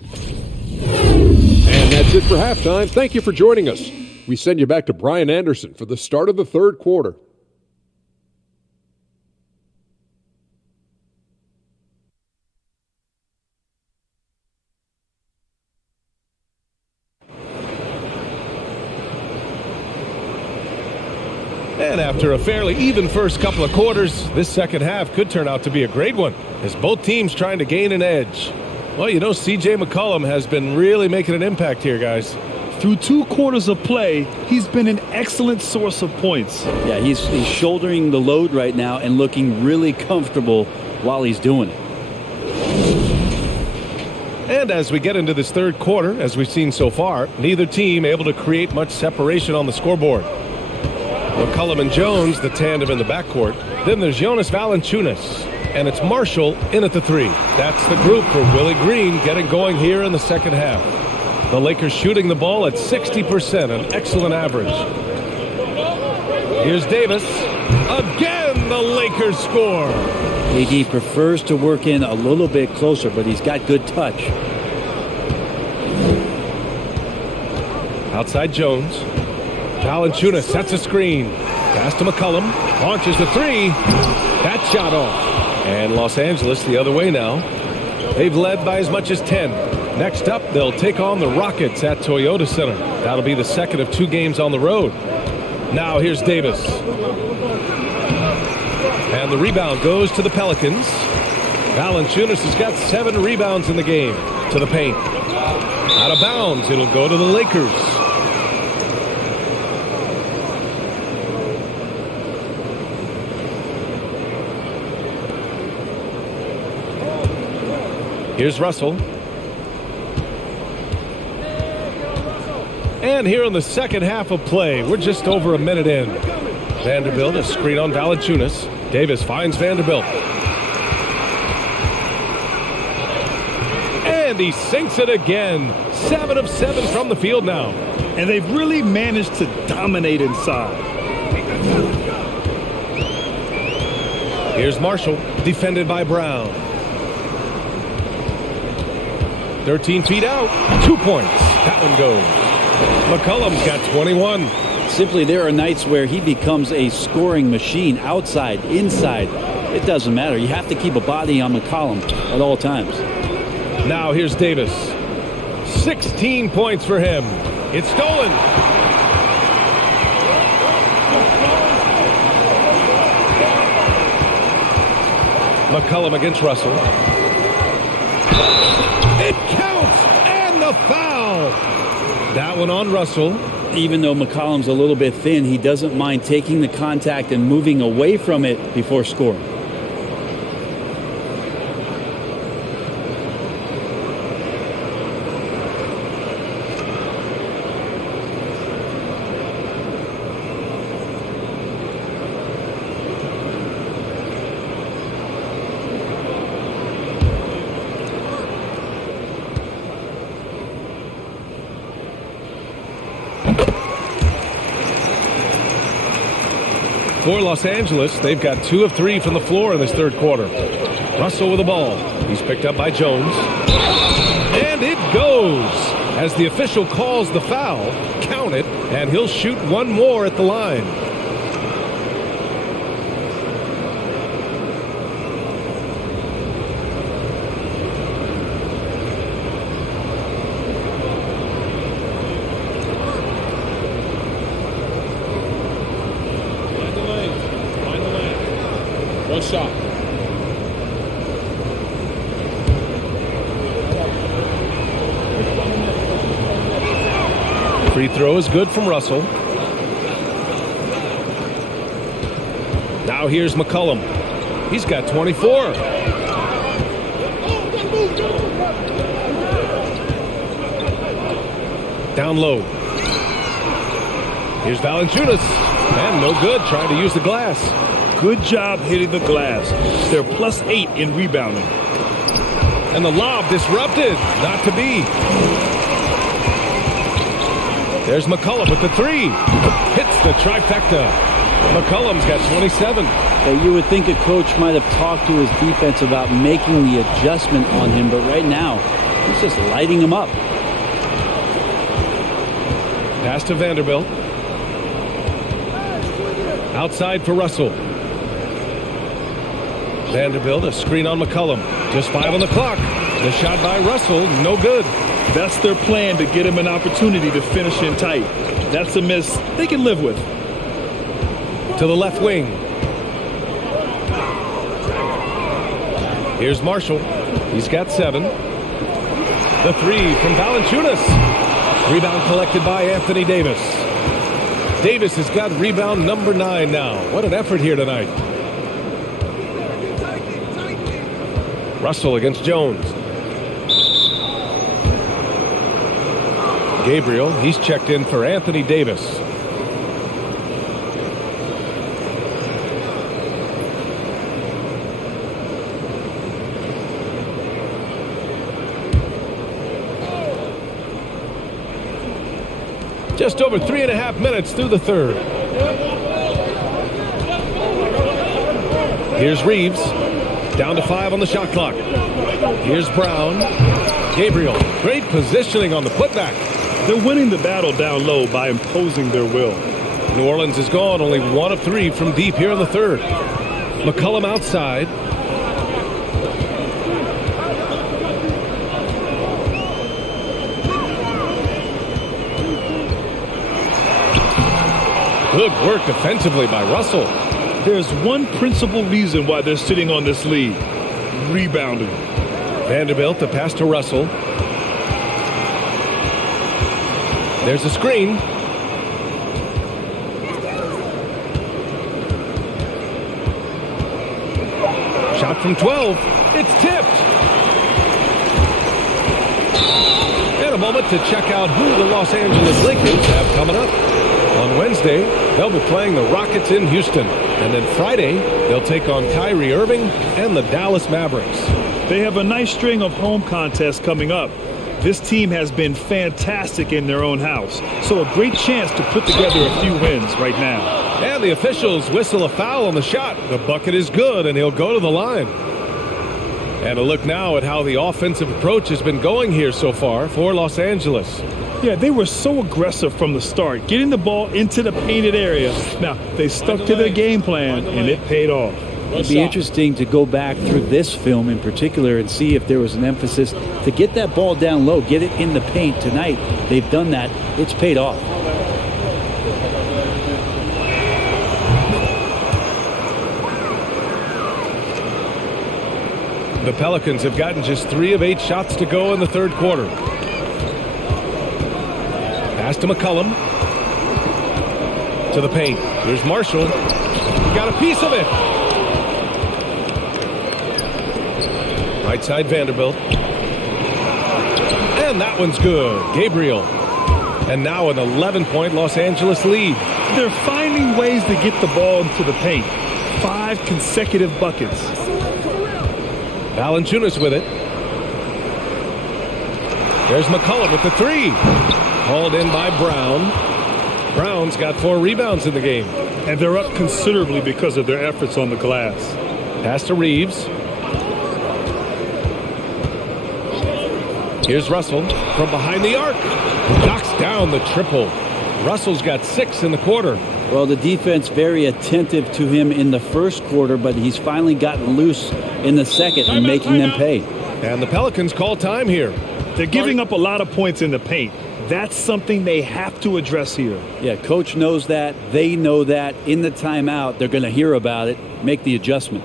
And that's it for halftime. Thank you for joining us. We send you back to Brian Anderson for the start of the third quarter. And after a fairly even first couple of quarters, this second half could turn out to be a great one, as both teams trying to gain an edge. Well, you know, C.J. McCollum has been really making an impact here, guys. Through 2 quarters of play, he's been an excellent source of points. Yeah, he's shouldering the load right now and looking really comfortable while he's doing it. And as we get into this third quarter, as we've seen so far, neither team able to create much separation on the scoreboard. McCollum and Jones, the tandem in the backcourt. Then there's Jonas Valanciunas, and it's Marshall in at the 3. That's the group for Willie Green getting going here in the second half. The Lakers shooting the ball at 60%, an excellent average. Here's Davis. Again, the Lakers score. AD prefers to work in a little bit closer, but he's got good touch. Outside Jones. Valanciunas sets a screen. Pass to McCollum. Launches the 3. That shot off. And Los Angeles the other way now. They've led by as much as 10. Next up, they'll take on the Rockets at Toyota Center. That'll be the second of 2 games on the road. Now here's Davis. And the rebound goes to the Pelicans. Valanciunas has got 7 rebounds in the game. To the paint. Out of bounds. It'll go to the Lakers. Here's Russell. And here in the second half of play, we're just over a minute in. Vanderbilt, a screen on Valanciunas. Davis finds Vanderbilt. And he sinks it again. 7 of 7 from the field now. And they've really managed to dominate inside. Here's Marshall, defended by Brown. 13 feet out, 2 points. That one goes. McCollum's got 21. Simply, there are nights where he becomes a scoring machine, outside, inside. It doesn't matter. You have to keep a body on McCollum at all times. Now here's Davis. 16 points for him. It's stolen. McCollum against Russell. It counts, and the foul. That one on Russell. Even though McCollum's a little bit thin, he doesn't mind taking the contact and moving away from it before scoring. For Los Angeles, they've got 2 of 3 from the floor in this third quarter. Russell with the ball. He's picked up by Jones. And it goes. As the official calls the foul, count it, and he'll shoot one more at the line. One shot. Free throw is good from Russell. Now here's McCollum. He's got 24. Down low. Here's Valanciunas. And no good, trying to use the glass. Good job hitting the glass. They're +8 in rebounding. And the lob disrupted. Not to be. There's McCollum with the three. Hits the trifecta. McCollum's got 27. You would think a coach might have talked to his defense about making the adjustment on him, but right now, he's just lighting him up. Pass to Vanderbilt. Outside for Russell. Vanderbilt, a screen on McCollum. Just 5 on the clock. The shot by Russell, no good. That's their plan, to get him an opportunity to finish in tight. That's a miss they can live with. To the left wing. Here's Marshall. He's got 7. The three from Valanciunas. Rebound collected by Anthony Davis. Davis has got rebound number 9 now. What an effort here tonight. Russell against Jones. Gabriel, he's checked in for Anthony Davis. Just over 3.5 minutes through the third. Here's Reeves. Down to 5 on the shot clock. Here's Brown. Gabriel. Great positioning on the putback. They're winning the battle down low by imposing their will. New Orleans is gone. Only 1 of 3 from deep here in the third. McCollum outside. Good work defensively by Russell. There's one principal reason why they're sitting on this lead. Rebounding. Vanderbilt, the pass to Russell. There's a screen. Shot from 12. It's tipped. And a moment to check out who the Los Angeles Lakers have coming up. On Wednesday, they'll be playing the Rockets in Houston. And then Friday, they'll take on Kyrie Irving and the Dallas Mavericks. They have a nice string of home contests coming up. This team has been fantastic in their own house, so a great chance to put together a few wins right now. And the officials whistle a foul on the shot. The bucket is good, and he'll go to the line. And a look now at how the offensive approach has been going here so far for Los Angeles. Yeah, they were so aggressive from the start, getting the ball into the painted area. Now, they stuck to their game plan, and it paid off. It'd be interesting to go back through this film in particular and see if there was an emphasis to get that ball down low, get it in the paint tonight. They've done that. It's paid off. The Pelicans have gotten just 3 of 8 shots to go in the third quarter. Pass to McCollum. To the paint. Here's Marshall. Got a piece of it. Right side Vanderbilt. And that one's good. Gabriel. And now an 11-point Los Angeles lead. They're finding ways to get the ball into the paint. 5 consecutive buckets. Valanciunas with it. There's McCollum with the 3. Hauled in by Brown. Brown's got 4 rebounds in the game. And they're up considerably because of their efforts on the glass. Pass to Reeves. Here's Russell from behind the arc. Knocks down the triple. Russell's got 6 in the quarter. Well, the defense very attentive to him in the first quarter, but he's finally gotten loose in the second and making them pay. And the Pelicans call time here. They're giving up a lot of points in the paint. That's something they have to address here. Yeah, coach knows that. They know that. In the timeout, they're going to hear about it, make the adjustment.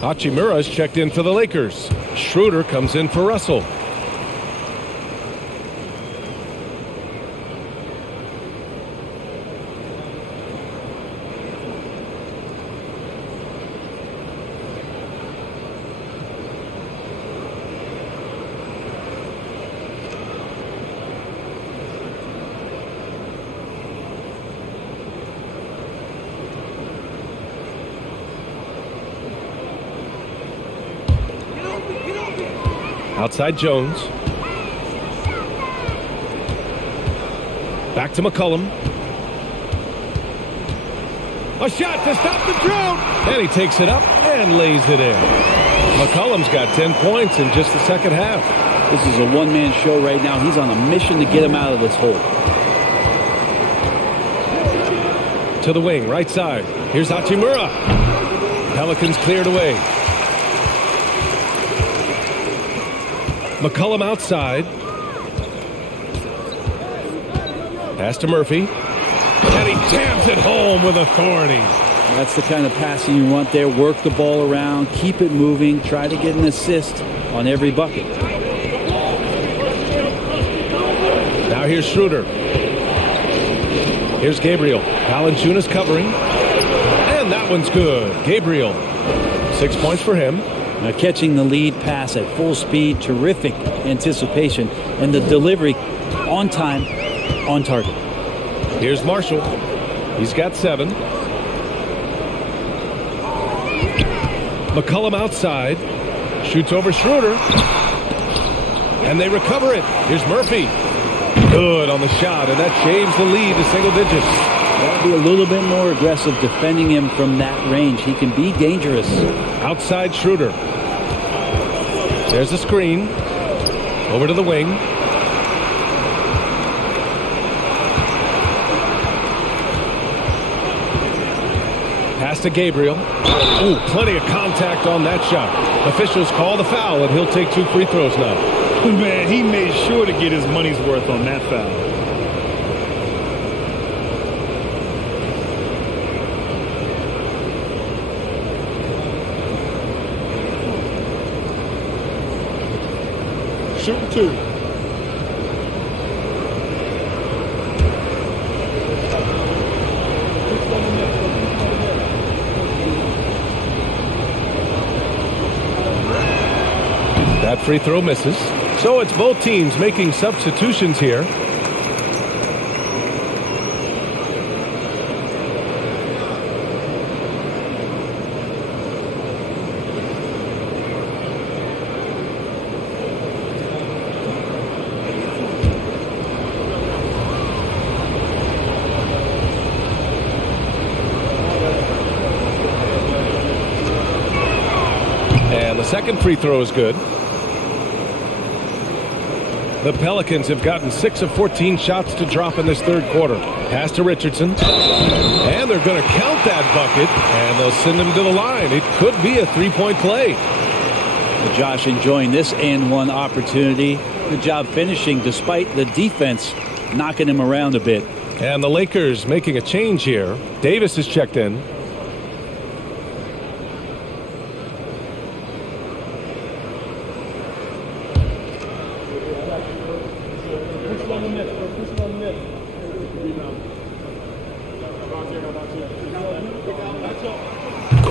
Hachimura's checked in for the Lakers. Schroeder comes in for Russell. Outside Jones. Back to McCollum. A shot to stop the drought. And he takes it up and lays it in. McCollum's got 10 points in just the second half. This is a one-man show right now. He's on a mission to get him out of this hole. To the wing, right side. Here's Hachimura. Pelicans cleared away. McCollum outside. Pass to Murphy. And he jams it home with authority. That's the kind of passing you want there. Work the ball around, keep it moving, try to get an assist on every bucket. Now here's Schroeder. Here's Gabriel. Valanciunas covering. And that one's good. Gabriel. 6 points for him. Now catching the lead pass at full speed, terrific anticipation, and the delivery on time, on target. Here's Marshall. He's got 7. McCollum outside. Shoots over Schroeder. And they recover it. Here's Murphy. Good on the shot, and that shaves the lead to single digits. Got to be a little bit more aggressive defending him from that range. He can be dangerous. Outside Schroeder. There's a screen. Over to the wing. Pass to Gabriel. Ooh, plenty of contact on that shot. Officials call the foul, and he'll take 2 free throws now. Man, he made sure to get his money's worth on that foul. Shoot 2. That free throw misses. So it's both teams making substitutions here. And the second free throw is good. The Pelicans have gotten 6 of 14 shots to drop in this third quarter. Pass to Richardson. And they're going to count that bucket, and they'll send him to the line. It could be a 3-point play. Josh enjoying this and one opportunity. Good job finishing despite the defense knocking him around a bit. And the Lakers making a change here. Davis is checked in.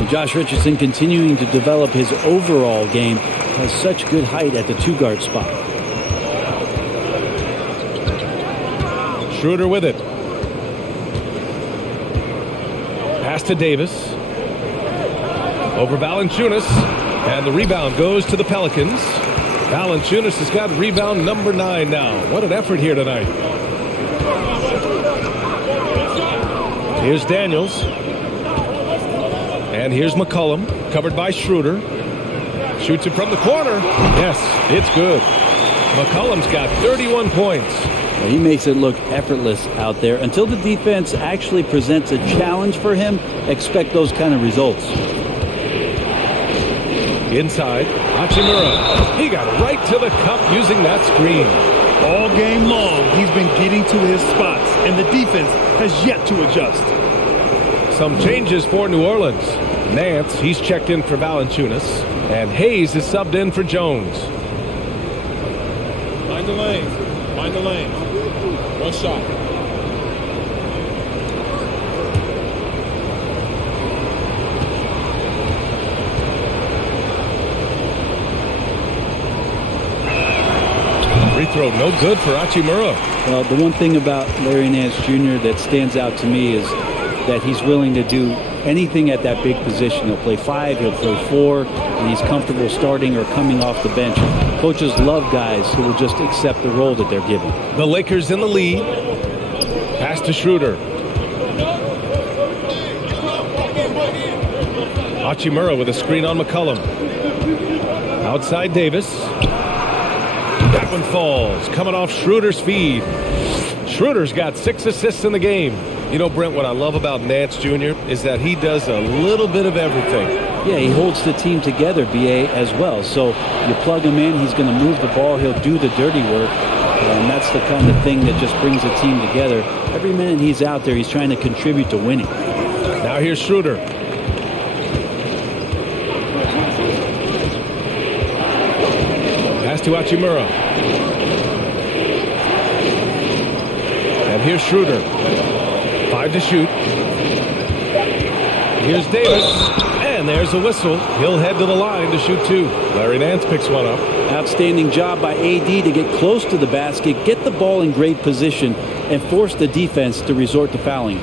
Josh Richardson continuing to develop his overall game. Has such good height at the two-guard spot. Schroeder with it. Pass to Davis. Over Valanciunas. And the rebound goes to the Pelicans. Valanciunas has got rebound number 9 now. What an effort here tonight. Here's Daniels. And here's McCollum, covered by Schroeder. Shoots it from the corner. Yes, it's good. McCollum's got 31 points. He makes it look effortless out there. Until the defense actually presents a challenge for him, expect those kind of results. Inside, Hachimura. He got right to the cup using that screen. All game long, he's been getting to his spots, and the defense has yet to adjust. Some changes for New Orleans. Nance, he's checked in for Valanciunas. And Hayes is subbed in for Jones. Mind the lane. Mind the lane. One shot. Free throw no good for Hachimura. Well, the one thing about Larry Nance Jr. that stands out to me is that he's willing to do anything at that big position. He'll play 5, he'll play 4, and he's comfortable starting or coming off the bench. Coaches love guys who will just accept the role that they're given. The Lakers in the lead. Pass to Schroeder. Hachimura with a screen on McCollum. Outside Davis. That one falls. Coming off Schroeder's feed. Schroeder's got 6 assists in the game. You know, Brent, what I love about Nance Jr. is that he does a little bit of everything. Yeah, he holds the team together, B.A., as well. So you plug him in, he's going to move the ball, he'll do the dirty work. And that's the kind of thing that just brings a team together. Every minute he's out there, he's trying to contribute to winning. Now here's Schroeder. Pass to Hachimura. And here's Schroeder. 5 to shoot. Here's Davis. And there's a whistle. He'll head to the line to shoot 2. Larry Nance picks one up. Outstanding job by AD to get close to the basket, get the ball in great position, and force the defense to resort to fouling.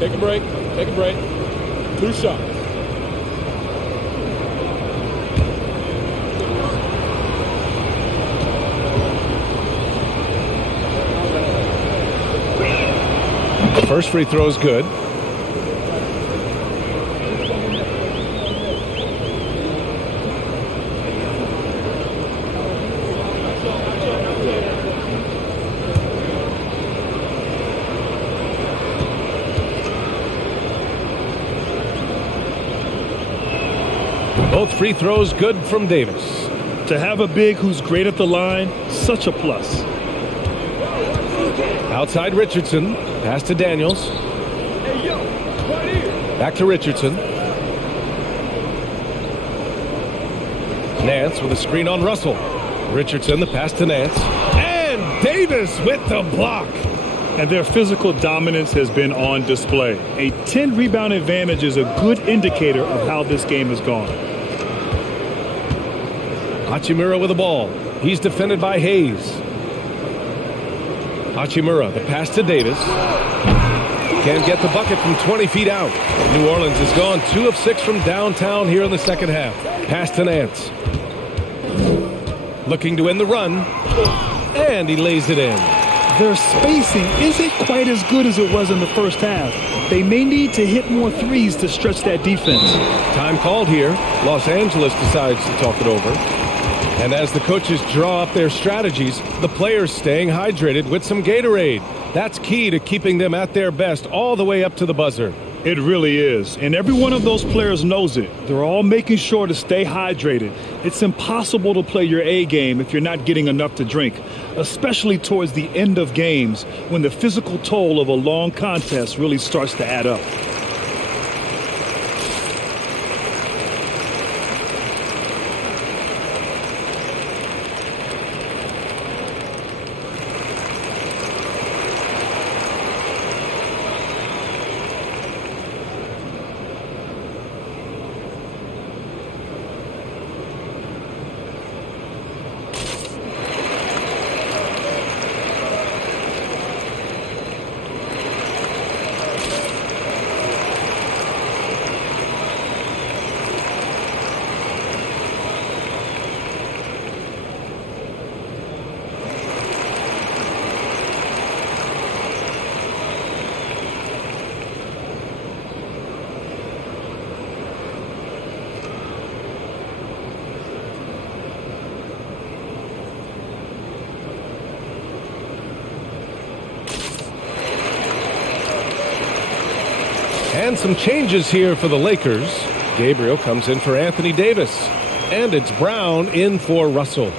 Take a break. Take a break. 2 shots. First free throw is good. Both free throws good from Davis. To have a big who's great at the line, such a plus. Outside Richardson. Pass to Daniels. Back to Richardson. Nance with a screen on Russell. Richardson, the pass to Nance. And Davis with the block. And their physical dominance has been on display. A 10-rebound advantage is a good indicator of how this game has gone. Hachimura with the ball. He's defended by Hayes. Hachimura, the pass to Davis. Can't get the bucket from 20 feet out. New Orleans has gone 2 of 6 from downtown here in the second half. Pass to Nance. Looking to end the run. And he lays it in. Their spacing isn't quite as good as it was in the first half. They may need to hit more threes to stretch that defense. Time called here. Los Angeles decides to talk it over. And as the coaches draw up their strategies, the players staying hydrated with some Gatorade. That's key to keeping them at their best all the way up to the buzzer. It really is. And every one of those players knows it. They're all making sure to stay hydrated. It's impossible to play your A game if you're not getting enough to drink, especially towards the end of games when the physical toll of a long contest really starts to add up. And some changes here for the Lakers. Gabriel comes in for Anthony Davis. And it's Brown in for Russell.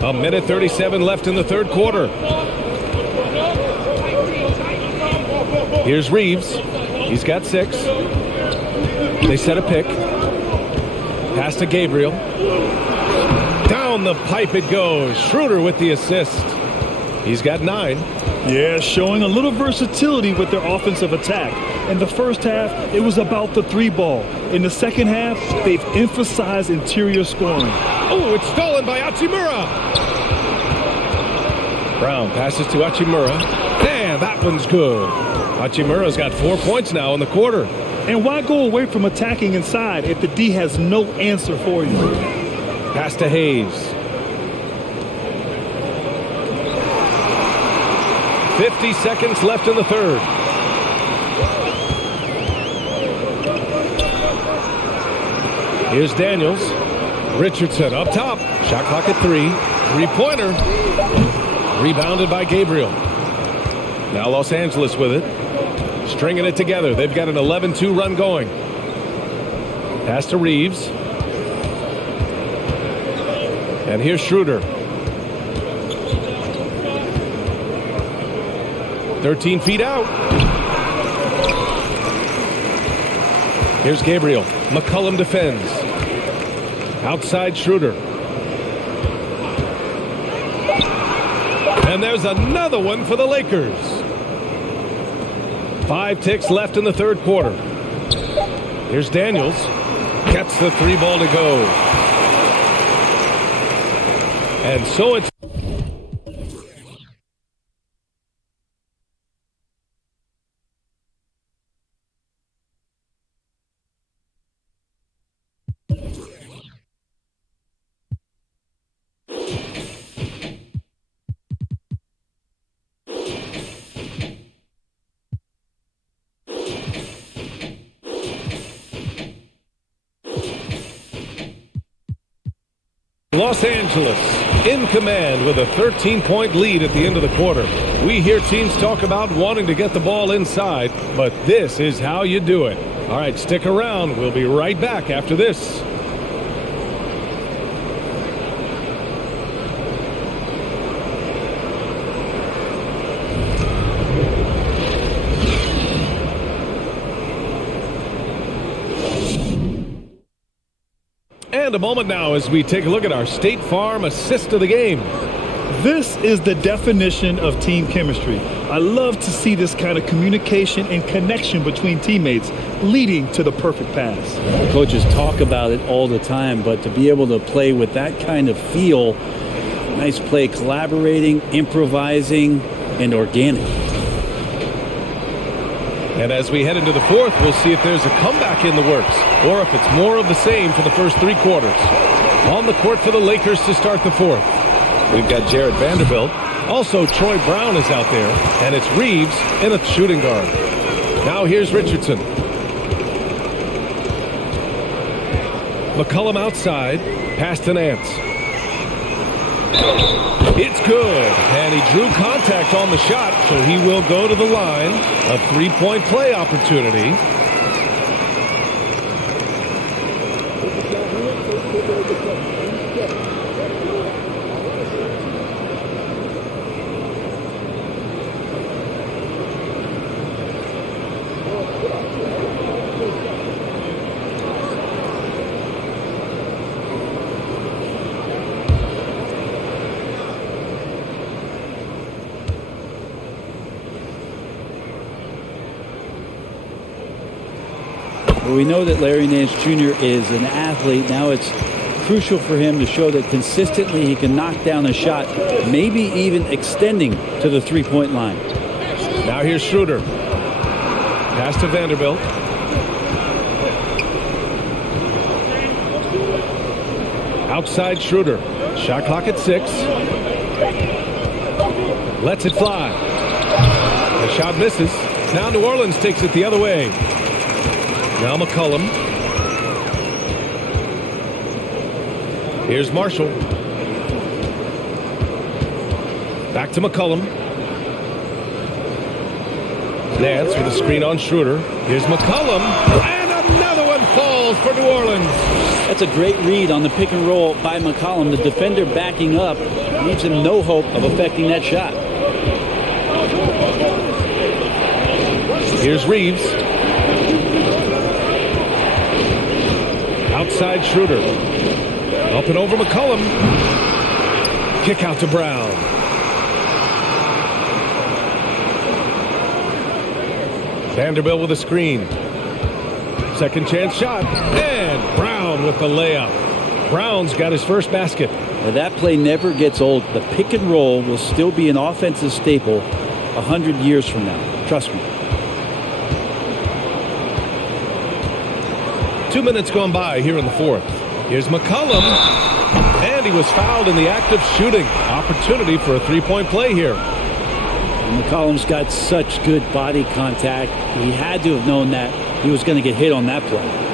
A minute 37 left in the third quarter. Here's Reeves. He's got 6. They set a pick. Pass to Gabriel. Down the pipe it goes. Schroeder with the assist. He's got 9. Yeah, showing a little versatility with their offensive attack. In the first half, it was about the 3-ball. In the second half, they've emphasized interior scoring. Oh, it's stolen by Hachimura. Brown passes to Hachimura. And that one's good. Hachimura's got 4 points now in the quarter. And why go away from attacking inside if the D has no answer for you? Pass to Hayes. 50 seconds left in the third. Here's Daniels. Richardson up top. Shot clock at 3. 3-pointer. Rebounded by Gabriel. Now Los Angeles with it. Stringing it together. They've got an 11-2 run going. Pass to Reeves. And here's Schroeder. 13 feet out. Here's Gabriel. McCollum defends. Outside Schroeder. And there's another one for the Lakers. 5 ticks left in the third quarter. Here's Daniels. Gets the 3-ball to go. And so it's Los Angeles in command with a 13-point lead at the end of the quarter. We hear teams talk about wanting to get the ball inside, but this is how you do it. All right, stick around. We'll be right back after this. And a moment now as we take a look at our State Farm assist of the game. This is the definition of team chemistry. I love to see this kind of communication and connection between teammates leading to the perfect pass. Coaches talk about it all the time, but to be able to play with that kind of feel, nice play, collaborating, improvising, and organic. And as we head into the fourth, we'll see if there's a comeback in the works or if it's more of the same for the first three quarters. On the court for the Lakers to start the fourth. We've got Jared Vanderbilt. Also, Troy Brown is out there, and it's Reeves in a shooting guard. Now here's Richardson. McCollum outside, pass to Nance. It's good, and he drew contact on the shot, so he will go to the line. A three-point play opportunity. Well, we know that Larry Nance Jr. is an athlete. Now it's crucial for him to show that consistently he can knock down a shot, maybe even extending to the three-point line. Now here's Schroeder. Pass to Vanderbilt. Outside Schroeder. Shot clock at 6. Lets it fly. The shot misses. Now New Orleans takes it the other way. Now McCollum. Here's Marshall. Back to McCollum. Nance with a screen on Schroeder. Here's McCollum. And another one falls for New Orleans. That's a great read on the pick and roll by McCollum. The defender backing up leaves him no hope of affecting that shot. Here's Reeves. Outside Schroeder. Up and over McCollum. Kick out to Brown. Vanderbilt with a screen. Second chance shot. And Brown with the layup. Brown's got his first basket. Well, that play never gets old. The pick and roll will still be an offensive staple 100 years from now. Trust me. 2 minutes gone by here in the fourth. Here's McCollum. And he was fouled in the act of shooting. Opportunity for a three-point play here. And McCollum's got such good body contact. He had to have known that he was going to get hit on that play.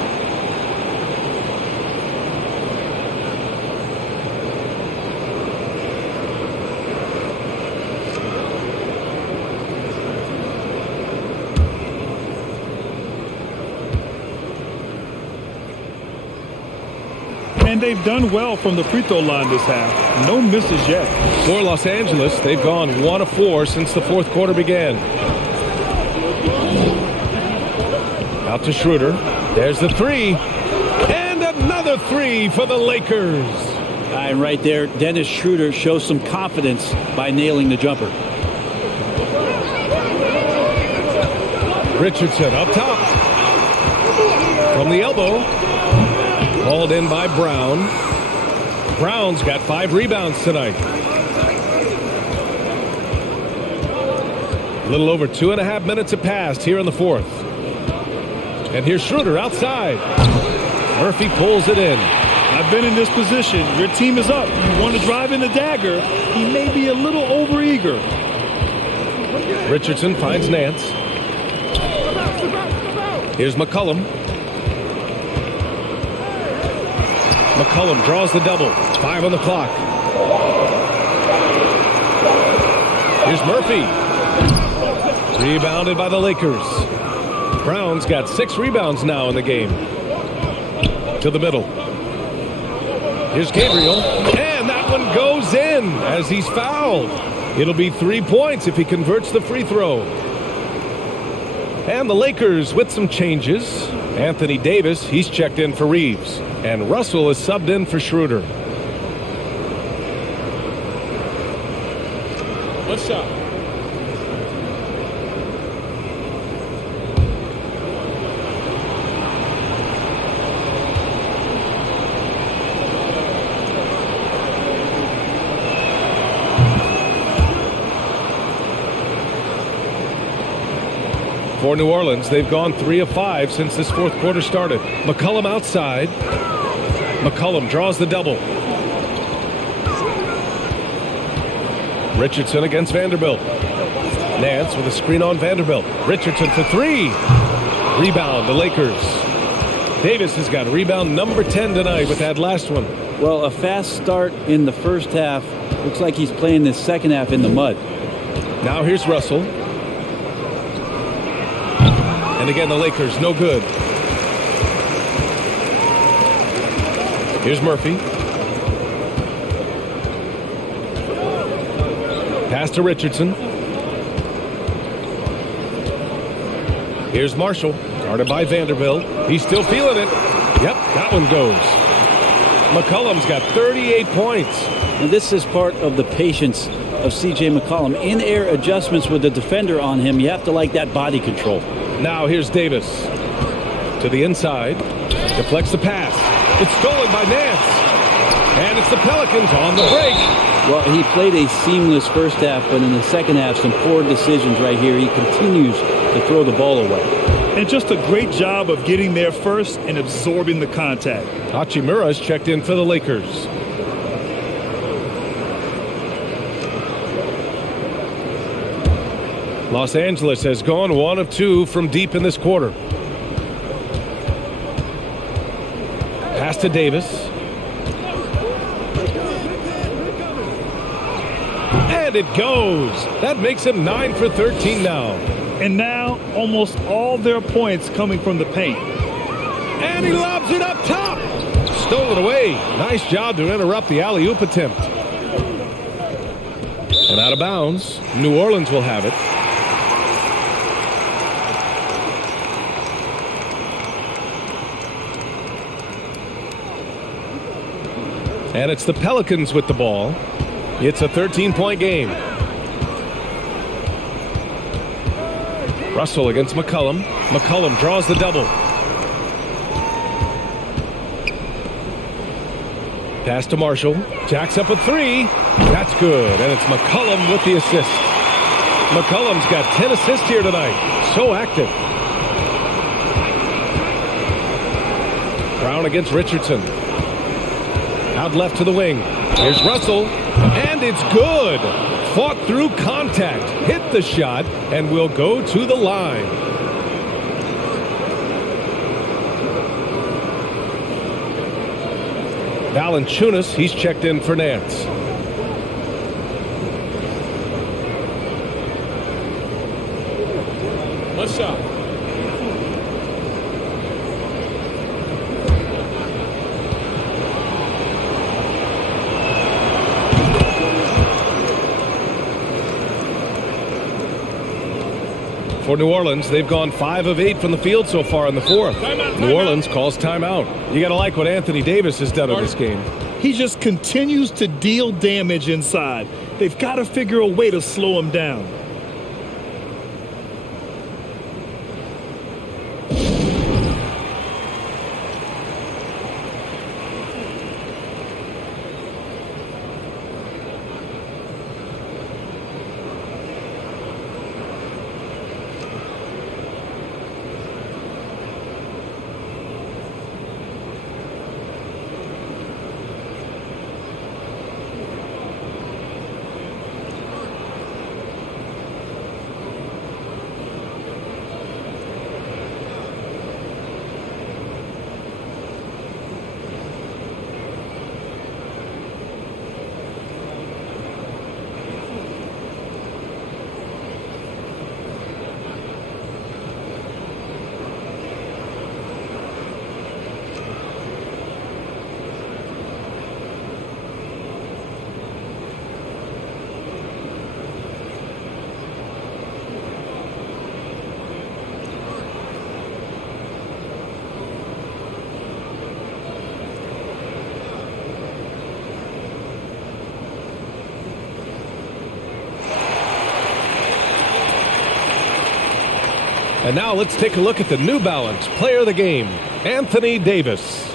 And they've done well from the free throw line this half. No misses yet. For Los Angeles, they've gone 1 of 4 since the fourth quarter began. Out to Schroeder. There's the three. And another three for the Lakers. And right there, Dennis Schroeder shows some confidence by nailing the jumper. Richardson up top. From the elbow. Hauled in by Brown. Brown's got 5 rebounds tonight. A little over 2.5 minutes have passed here in the fourth. And here's Schroeder outside. Murphy pulls it in. I've been in this position. Your team is up. You want to drive in the dagger. He may be a little overeager. Richardson finds Nance. Here's McCollum. McCollum draws the double. It's 5 on the clock. Here's Murphy. Rebounded by the Lakers. Brown's got 6 rebounds now in the game. To the middle. Here's Gabriel. And that one goes in as he's fouled. It'll be 3 points if he converts the free throw. And the Lakers with some changes. Anthony Davis, he's checked in for Reeves. And Russell is subbed in for Schroeder. One shot. For New Orleans, they've gone 3 of 5 since this fourth quarter started. McCollum outside. McCollum draws the double. Richardson against Vanderbilt. Nance with a screen on Vanderbilt. Richardson for 3. Rebound, the Lakers. Davis has got rebound number 10 tonight with that last one. Well, a fast start in the first half. Looks like he's playing this second half in the mud. Now here's Russell. And again, the Lakers, no good. Here's Murphy. Pass to Richardson. Here's Marshall, guarded by Vanderbilt. He's still feeling it. Yep, that one goes. McCollum's got 38 points. And this is part of the patience of C.J. McCollum. In-air adjustments with the defender on him. You have to like that body control. Now here's Davis. To the inside. Deflects the pass. It's stolen by Nance. And it's the Pelicans on the break. Well, he played a seamless first half, but in the second half, some poor decisions right here. He continues to throw the ball away. And just a great job of getting there first and absorbing the contact. Hachimura's checked in for the Lakers. Los Angeles has gone 1 of 2 from deep in this quarter. Pass to Davis. And it goes. That makes him 9 for 13 now. And now almost all their points coming from the paint. And he lobs it up top. Stolen away. Nice job to interrupt the alley-oop attempt. And out of bounds. New Orleans will have it. And it's the Pelicans with the ball. It's a 13-point game. Russell against McCollum. McCollum draws the double. Pass to Marshall. Jacks up a 3. That's good. And it's McCollum with the assist. McCollum's got 10 assists here tonight. So active. Brown against Richardson. Out left to the wing. Here's Russell. And it's good. Fought through contact. Hit the shot. And will go to the line. Valanciunas, he's checked in for Nance. One shot. For New Orleans, they've gone 5 of 8 from the field so far in the fourth. New Orleans calls timeout. You got to like what Anthony Davis has done in this game. He just continues to deal damage inside. They've got to figure a way to slow him down. And now let's take a look at the New Balance player of the game, Anthony Davis.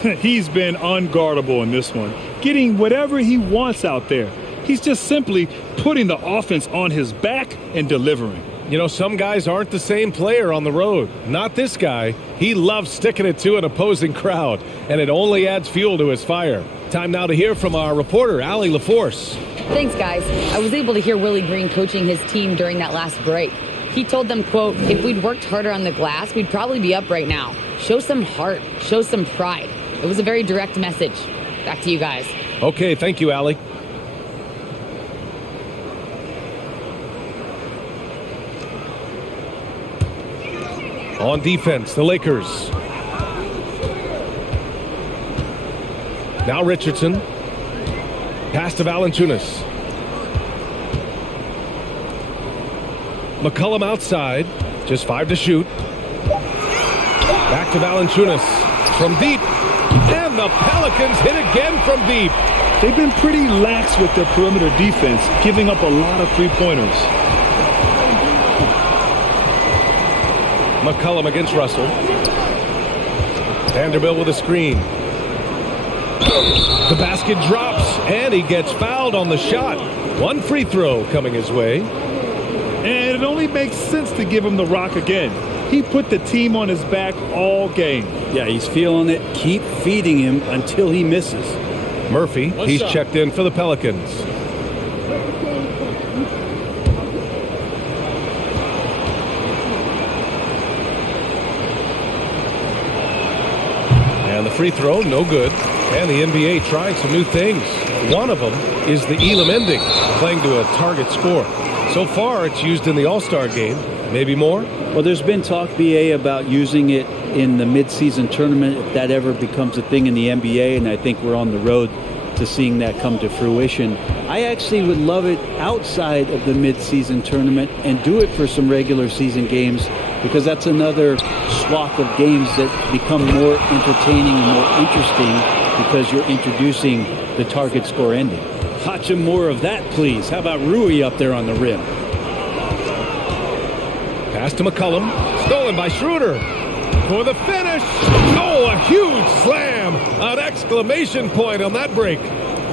He's been unguardable in this one, getting whatever he wants out there. He's just simply putting the offense on his back and delivering. You know, some guys aren't the same player on the road. Not this guy. He loves sticking it to an opposing crowd, and it only adds fuel to his fire. Time now to hear from our reporter, Allie LaForce. Thanks, guys. I was able to hear Willie Green coaching his team during that last break. He told them, quote, if we'd worked harder on the glass, we'd probably be up right now. Show some heart. Show some pride. It was a very direct message. Back to you guys. Okay, thank you, Allie. On defense, the Lakers. Now Richardson. Pass to Valanciunas. McCollum outside. Just 5 to shoot. Back to Valanciunas. From deep. And the Pelicans hit again from deep. They've been pretty lax with their perimeter defense, giving up a lot of three-pointers. McCollum against Russell. Vanderbilt with a screen. The basket drops, and he gets fouled on the shot. One free throw coming his way. And it only makes sense to give him the rock again. He put the team on his back all game. Yeah, he's feeling it. Keep feeding him until he misses. Murphy, he's checked in for the Pelicans. And the free throw, no good. And the NBA trying some new things. One of them is the Elam ending, playing to a target score. So far, it's used in the All-Star game. Maybe more? Well, there's been talk, BA, about using it in the midseason tournament, if that ever becomes a thing in the NBA, and I think we're on the road to seeing that come to fruition. I actually would love it outside of the midseason tournament and do it for some regular season games, because that's another swath of games that become more entertaining and more interesting because you're introducing the target score ending. Hotcha more of that, please. How about Rui up there on the rim? Pass to McCollum. Stolen by Schroeder. For the finish. Oh, a huge slam. An exclamation point on that break.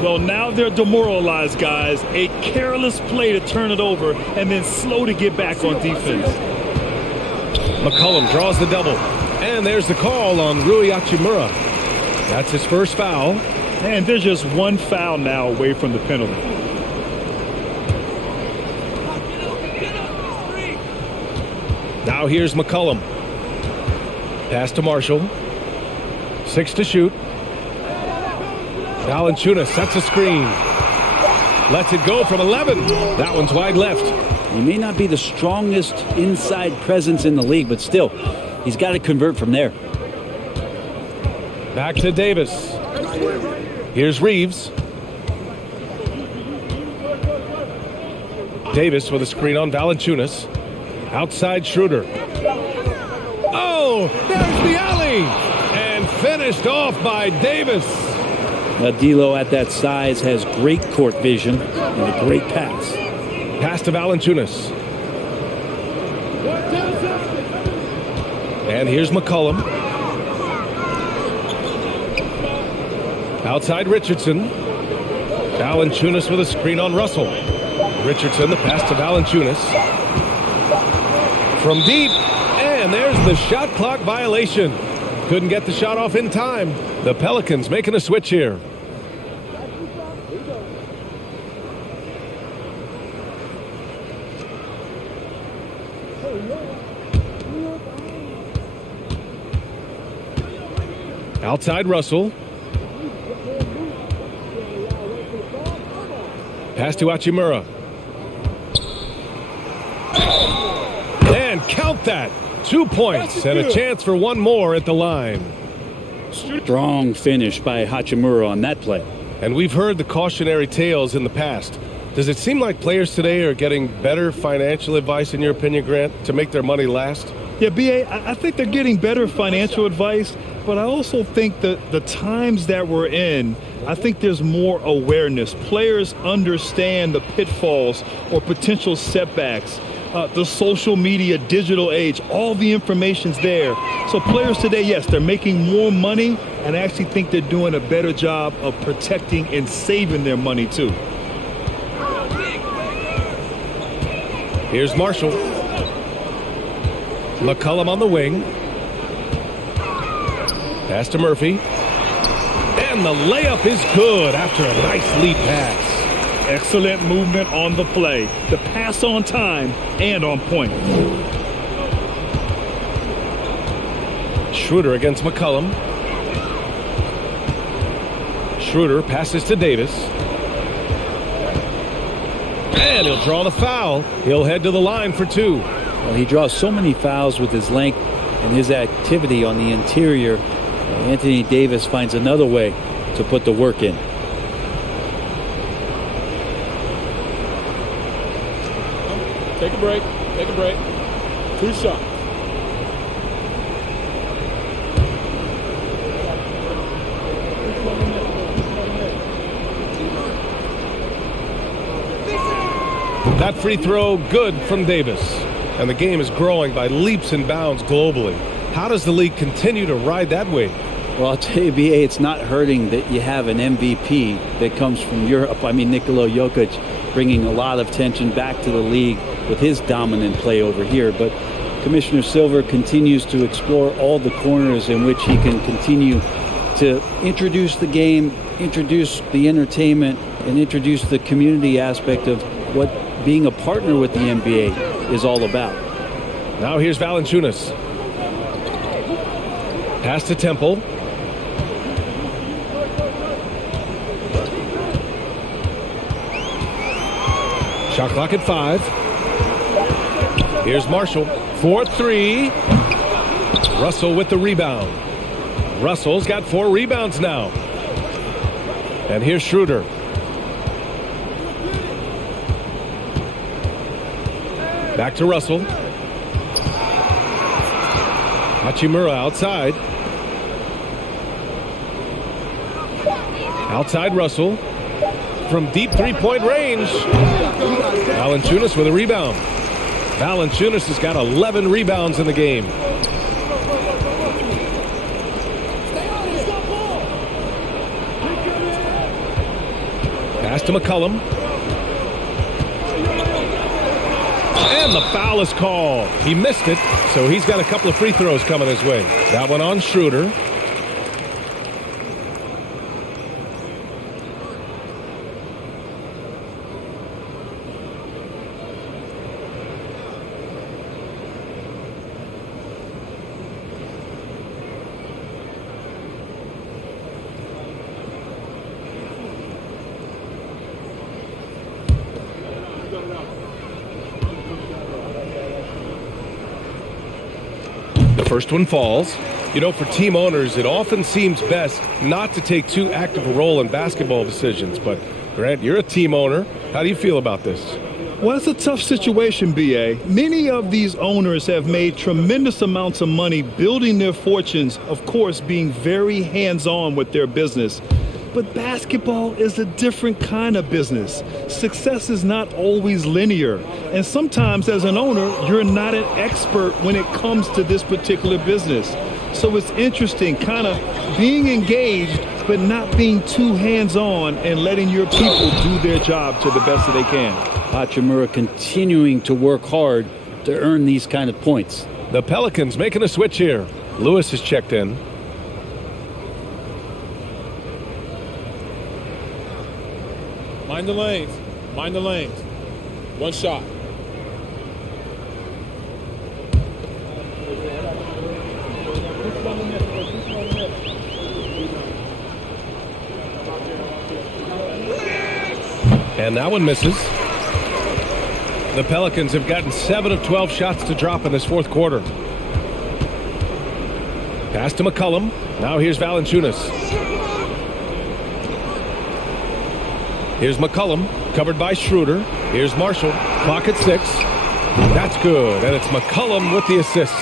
Well, now they're demoralized, guys. A careless play to turn it over and then slow to get back on defense. McCollum draws the double. And there's the call on Rui Hachimura. That's his first foul. And there's just one foul now away from the penalty. Now here's McCollum. Pass to Marshall. 6 to shoot. Valanciunas sets a screen. Lets it go from 11. That one's wide left. He may not be the strongest inside presence in the league, but still, he's got to convert from there. Back to Davis. Here's Reeves. Davis with a screen on Valanciunas. Outside Schroeder. Oh, there's the alley. And finished off by Davis. Now, D'Lo at that size has great court vision and a great pass. Pass to Valanciunas. And here's McCollum. Outside Richardson. Valanciunas with a screen on Russell. Richardson, the pass to Valanciunas. From deep, and there's the shot clock violation. Couldn't get the shot off in time. The Pelicans making a switch here. Outside Russell. Pass to Hachimura. And count that. 2 points and a chance for one more at the line. Strong finish by Hachimura on that play. And we've heard the cautionary tales in the past. Does it seem like players today are getting better financial advice, in your opinion, Grant, to make their money last? Yeah, B.A., I think they're getting better financial advice, but I also think that the times that we're in, I think there's more awareness. Players understand the pitfalls or potential setbacks. The social media, digital age, all the information's there. So players today, yes, they're making more money, and I actually think they're doing a better job of protecting and saving their money too. Here's Marshall. McCollum on the wing. Pass to Murphy. And the layup is good after a nice lead pass. Excellent movement on the play. The pass on time and on point. Schroeder against McCollum. Schroeder passes to Davis. And he'll draw the foul. He'll head to the line for two. Well, he draws so many fouls with his length and his activity on the interior. Anthony Davis finds another way to put the work in. Take a break. Take a break. 2 shots. That free throw good from Davis. And the game is growing by leaps and bounds globally. How does the league continue to ride that wave? Well, I'll tell you, B.A., it's not hurting that you have an MVP that comes from Europe. I mean, Nikola Jokic bringing a lot of tension back to the league with his dominant play over here. But Commissioner Silver continues to explore all the corners in which he can continue to introduce the game, introduce the entertainment, and introduce the community aspect of what being a partner with the NBA is all about. Now here's Valanciunas. Pass to Temple. Shot clock at 5. Here's Marshall. 4-3. Russell with the rebound. Russell's got 4 rebounds now. And here's Schroeder. Back to Russell. Hachimura outside. Outside Russell. From deep three-point range. Valanciunas with a rebound. Valanciunas has got 11 rebounds in the game. Pass to McCollum. And the foul is called. He missed it, so he's got a couple of free throws coming his way. That one on Schroeder. First one falls. You know, for team owners, it often seems best not to take too active a role in basketball decisions. But, Grant, you're a team owner. How do you feel about this? Well, it's a tough situation, B.A. Many of these owners have made tremendous amounts of money building their fortunes, of course, being very hands-on with their business. But basketball is a different kind of business. Success is not always linear. And sometimes as an owner, you're not an expert when it comes to this particular business. So it's interesting kind of being engaged, but not being too hands-on and letting your people do their job to the best that they can. Hachimura continuing to work hard to earn these kind of points. The Pelicans making a switch here. Lewis is checked in. Mind the lanes. Mind the lanes. 1 shot. And that one misses. The Pelicans have gotten 7 of 12 shots to drop in this fourth quarter. Pass to McCollum. Now here's Valanciunas. Here's McCollum, covered by Schroeder. Here's Marshall, clock at 6. That's good, and it's McCollum with the assist.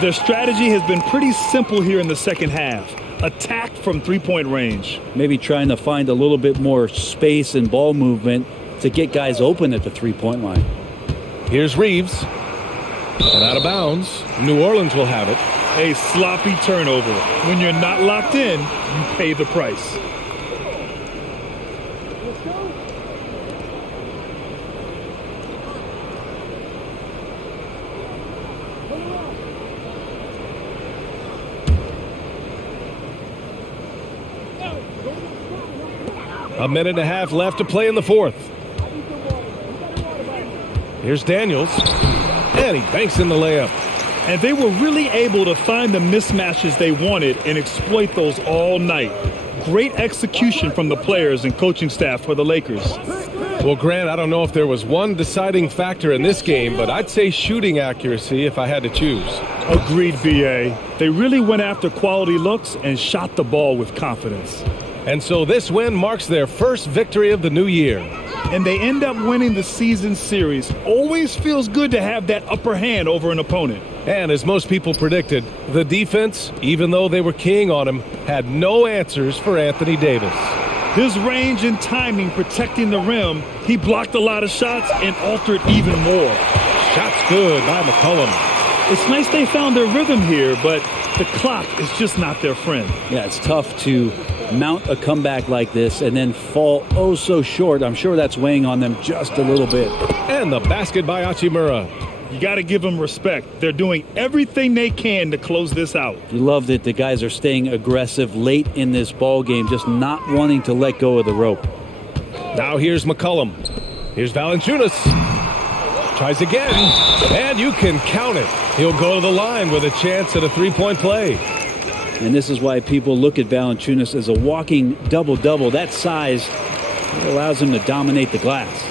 Their strategy has been pretty simple here in the second half. Attack from three-point range. Maybe trying to find a little bit more space and ball movement to get guys open at the three-point line. Here's Reeves. And out of bounds. New Orleans will have it. A sloppy turnover. When you're not locked in, you pay the price. A minute and a half left to play in the fourth. Here's Daniels. And he banks in the layup. And they were really able to find the mismatches they wanted and exploit those all night. Great execution from the players and coaching staff for the Lakers. Well, Grant, I don't know if there was one deciding factor in this game, but I'd say shooting accuracy if I had to choose. Agreed, B.A. They really went after quality looks and shot the ball with confidence. And so this win marks their first victory of the new year. And they end up winning the season series. Always feels good to have that upper hand over an opponent. And as most people predicted, the defense, even though they were keying on him, had no answers for Anthony Davis. His range and timing protecting the rim, he blocked a lot of shots and altered even more. Shots good by McCollum. It's nice they found their rhythm here, but the clock is just not their friend. Yeah, it's tough to mount a comeback like this and then fall oh so short. I'm sure that's weighing on them just a little bit. And the basket by Hachimura. You got to give them respect. They're doing everything they can to close this out. You love that the guys are staying aggressive late in this ball game, just not wanting to let go of the rope. Now here's McCollum. Here's Valanciunas. Tries again, and you can count it. He'll go to the line with a chance at a three-point play. And this is why people look at Valanciunas as a walking double-double. That size allows him to dominate the glass.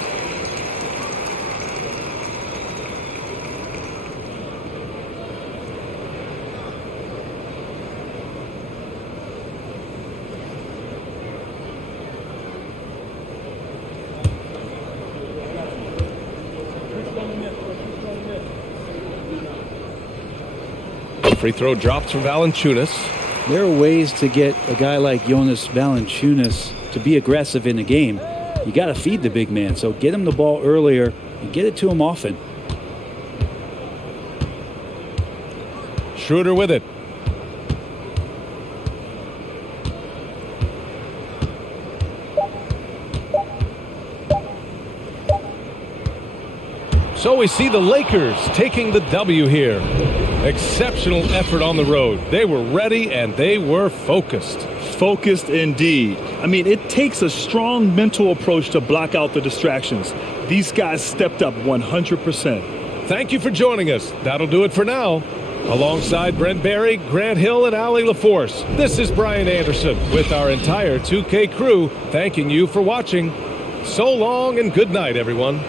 Free throw drops for Valanciunas. There are ways to get a guy like Jonas Valanciunas to be aggressive in the game. You got to feed the big man, so get him the ball earlier and get it to him often. Schroeder with it. So we see the Lakers taking the W here. Exceptional effort on the road. They were ready and they were focused. Focused indeed. I mean, it takes a strong mental approach to block out the distractions. These guys stepped up 100%. Thank you for joining us. That'll do it for now. Alongside Brent Barry, Grant Hill, and Allie LaForce, this is Brian Anderson with our entire 2K crew thanking you for watching. So long and good night, everyone.